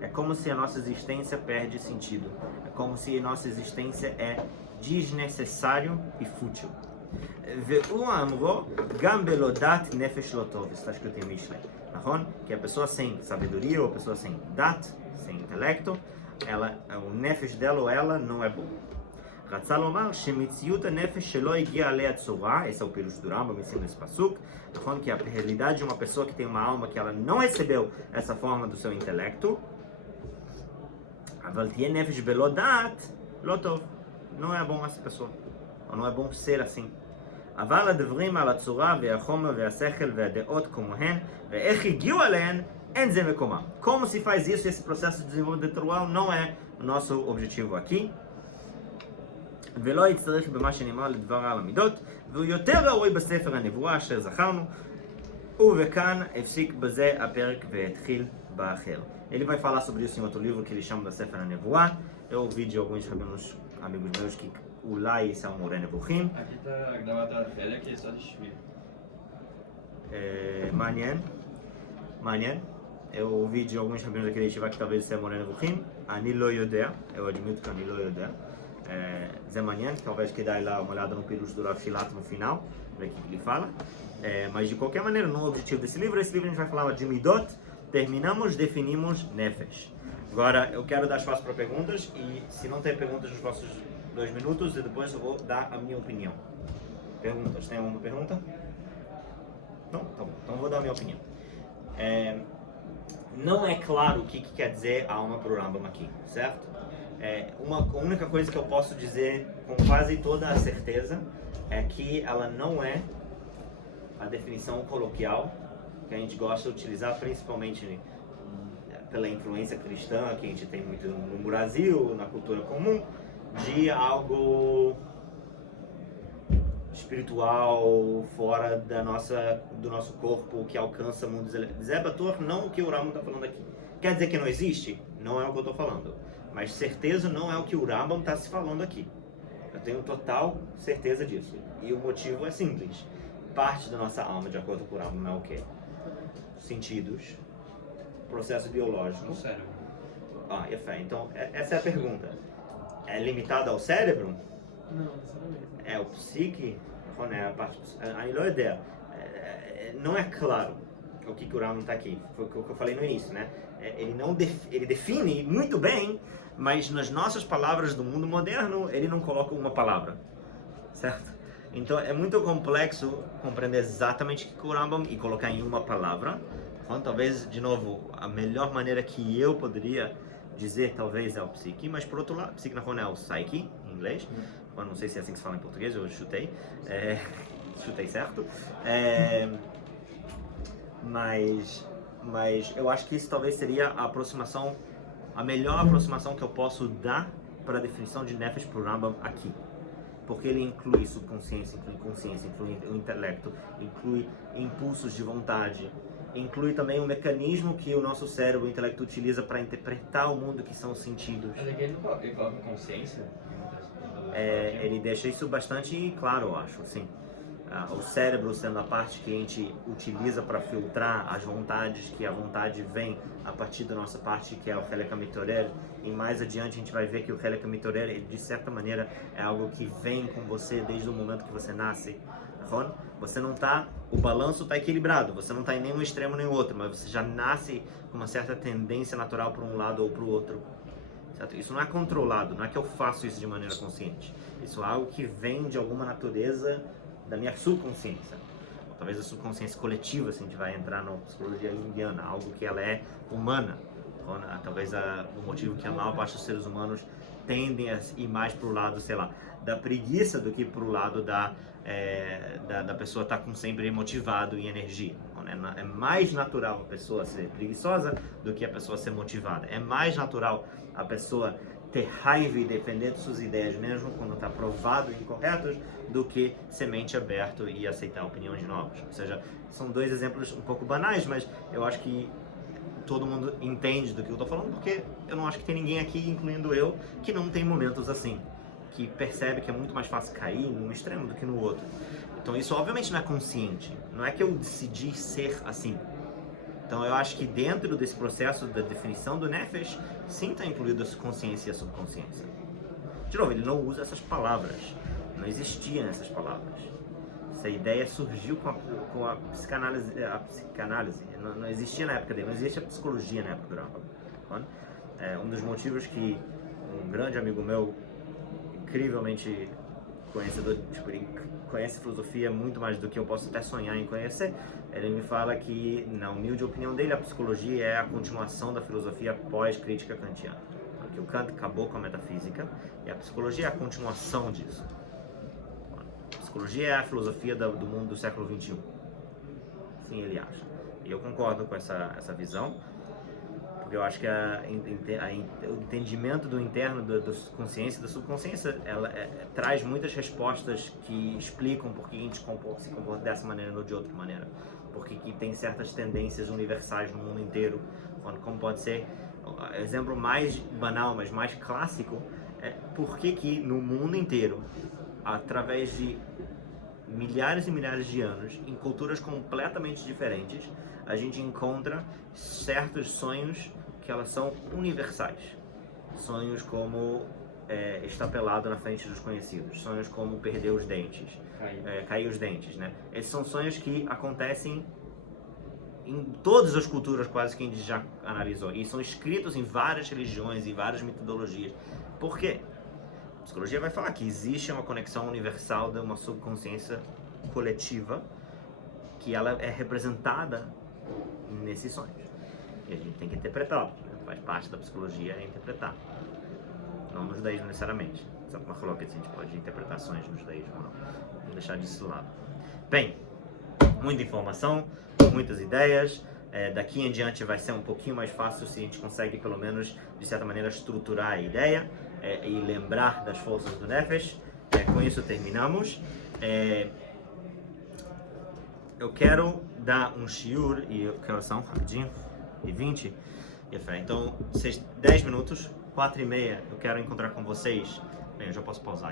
é como se a nossa existência perde sentido. É como se a nossa existência é desnecessário e fútil. Está escrito em Mishlei, que a pessoa sem sabedoria ou a pessoa sem dat, sem intelecto, o nefesh dela ou ela não é bom. רצה לומר שמציאות הנפש שלא הגיעה עליה צורה, esse é o pirush do Rambam, ensina nesse pasuk, falando que a realidade de uma pessoa que tem uma alma que ela não recebeu essa forma do seu intelecto, אבל תהיה נפש בלא דעת, לא טוב, não é bom essa pessoa, ou não é bom ser assim. אבל הדברים על הצורה והחומר והשכל והדעות כמוהן, ואיך הגיעו עליהן, אין זה מקומם. Como se faz isso, esse processo de desenvolvimento intelectual não é o nosso objetivo aqui. ולא יצטרך במה שנאמר לדבר על המידות, והוא יותר ראוי בספר הנבואה אשר זכרנו, וכאן הפסיק בזה הפרק והתחיל באחר. Ele vai falar sobre isso em outro livro que ele chama da Sefer HaNevuah. Eu ouvi de alguns amigos meus que אולי esse é o Moreh Nevuchim. aqui está a gravata החלק, é só desvio. מעניין. Eu ouvi de alguns rabinos daquele yeshiva que talvez esse é Moreh Nevuchim. אני לא יודע, eu admito que אני לא יודע. זה מעניין, talvez כדאי lá uma olhada no pirush do Rav Shilat no final, ver o que ele fala. Mas de qualquer maneira, no objetivo desse livro a gente vai falar de Midot, terminamos, definimos Nefesh. Agora eu quero dar espaço para perguntas e se não tem perguntas nos próximos 2 minutos, e depois eu vou dar a minha opinião. Perguntas? Tem alguma pergunta? Não? Tá bom. Então eu vou dar a minha opinião. Não é claro o que quer dizer alma para o Rambam aqui, certo? A única coisa que eu posso dizer com quase toda a certeza é que ela não é a definição coloquial que a gente gosta de utilizar, principalmente pela influência cristã que a gente tem muito no Brasil, na cultura comum, de algo espiritual fora do nosso corpo que alcança o mundo Zebator, não o que o Rambam está falando aqui. Quer dizer que não existe? Não é o que eu estou falando. Mas certeza não é o que o Rambam está se falando aqui. Eu tenho total certeza disso. E o motivo é simples. Parte da nossa alma, de acordo com o Rambam, é o quê? Sentidos, processo biológico. No cérebro. Ah, e a fé. Então, essa é a pergunta. É limitado ao cérebro? Não, necessariamente. É o psique? Né, a parte, a ideia. Não é claro o que o Rambam está aqui. Foi o que eu falei no início, né? Ele define muito bem, mas nas nossas palavras do mundo moderno, ele não coloca uma palavra, certo? Então é muito complexo compreender exatamente o que o Rambam e colocar em uma palavra. Então, talvez, de novo, a melhor maneira que eu poderia dizer, talvez, é o psique, mas por outro lado, psique é o psyche, em inglês. Eu não sei se é assim que se fala em português, eu chutei. Chutei certo. Mas eu acho que isso talvez seria a melhor aproximação que eu posso dar para a definição de Nefesh por Rambam aqui. Porque ele inclui subconsciência, inclui consciência, inclui o intelecto, inclui impulsos de vontade, inclui também o mecanismo que o nosso cérebro, o intelecto, utiliza para interpretar o mundo, que são os sentidos. Mas aqui ele coloca consciência? Ele deixa isso bastante claro, eu acho, sim. O cérebro sendo a parte que a gente utiliza para filtrar as vontades, que a vontade vem a partir da nossa parte, que é o Helek HaMitorer, e mais adiante a gente vai ver que o Helek HaMitorer, ele, de certa maneira, é algo que vem com você desde o momento que você nasce. Você não tá, o balanço está equilibrado, você não está em nenhum extremo nem outro, mas você já nasce com uma certa tendência natural para um lado ou para o outro. Certo? Isso não é controlado, não é que eu faço isso de maneira consciente. Isso é algo que vem de alguma natureza da minha subconsciência. Ou talvez a subconsciência coletiva, se a gente vai entrar na psicologia junguiana, algo que ela é humana. Ou, talvez o motivo que a maior parte dos seres humanos tendem a ir mais para o lado, sei lá, da preguiça do que para o lado da pessoa estar sempre motivado e energia. É mais natural a pessoa ser preguiçosa do que a pessoa ser motivada. É mais natural a pessoa ter raiva e depender de suas ideias, mesmo quando está provado e incorretos, do que ser mente aberto e aceitar opiniões novas. Ou seja, são dois exemplos um pouco banais, mas eu acho que todo mundo entende do que eu estou falando, porque eu não acho que tem ninguém aqui, incluindo eu, que não tem momentos assim, que percebe que é muito mais fácil cair num extremo do que no outro. Então isso obviamente não é consciente, não é que eu decidi ser assim. Então eu acho que dentro desse processo da definição do Nefesh, sim está incluído a consciência e a subconsciência. De novo, ele não usa essas palavras, não existiam essas palavras. Essa ideia surgiu com a psicanálise, não existia na época dele, não existe a psicologia na época do Rambam. Um dos motivos que um grande amigo meu, incrivelmente conhecedor, ele conhece filosofia muito mais do que eu posso até sonhar em conhecer, ele me fala que, na humilde opinião dele, a psicologia é a continuação da filosofia pós-crítica kantiana. Porque o Kant acabou com a metafísica e a psicologia é a continuação disso. A psicologia é a filosofia do mundo do século XXI. Assim ele acha. E eu concordo com essa visão, porque eu acho que o entendimento do interno, da consciência e da subconsciência, ela traz muitas respostas que explicam por que a gente se comporta dessa maneira ou de outra maneira. Porque que tem certas tendências universais no mundo inteiro, como pode ser, o exemplo mais banal, mas mais clássico, é por que no mundo inteiro, através de milhares e milhares de anos, em culturas completamente diferentes, a gente encontra certos sonhos que elas são universais. Sonhos como estar pelado na frente dos conhecidos, sonhos como perder os dentes, cair os dentes, né? Esses são sonhos que acontecem em todas as culturas quase que a gente já analisou, e são escritos em várias religiões e várias metodologias. Por quê? A psicologia vai falar que existe uma conexão universal de uma subconsciência coletiva que ela é representada nesses sonhos. E a gente tem que interpretá-los, né? Faz parte da psicologia interpretar. Não no judaísmo necessariamente. Só que uma coloca, a gente pode interpretar sonhos no judaísmo ou não. Vamos deixar disso de lado. Bem, muita informação, muitas ideias. Daqui em diante vai ser um pouquinho mais fácil se a gente consegue, pelo menos, de certa maneira, estruturar a ideia e lembrar das forças do Nefesh. Com isso terminamos. Eu quero dar um shiur, e que horas são? Rapidinho. E 20. Então, 10 minutos 4h30 eu quero encontrar com vocês. Bem, eu já posso pausar.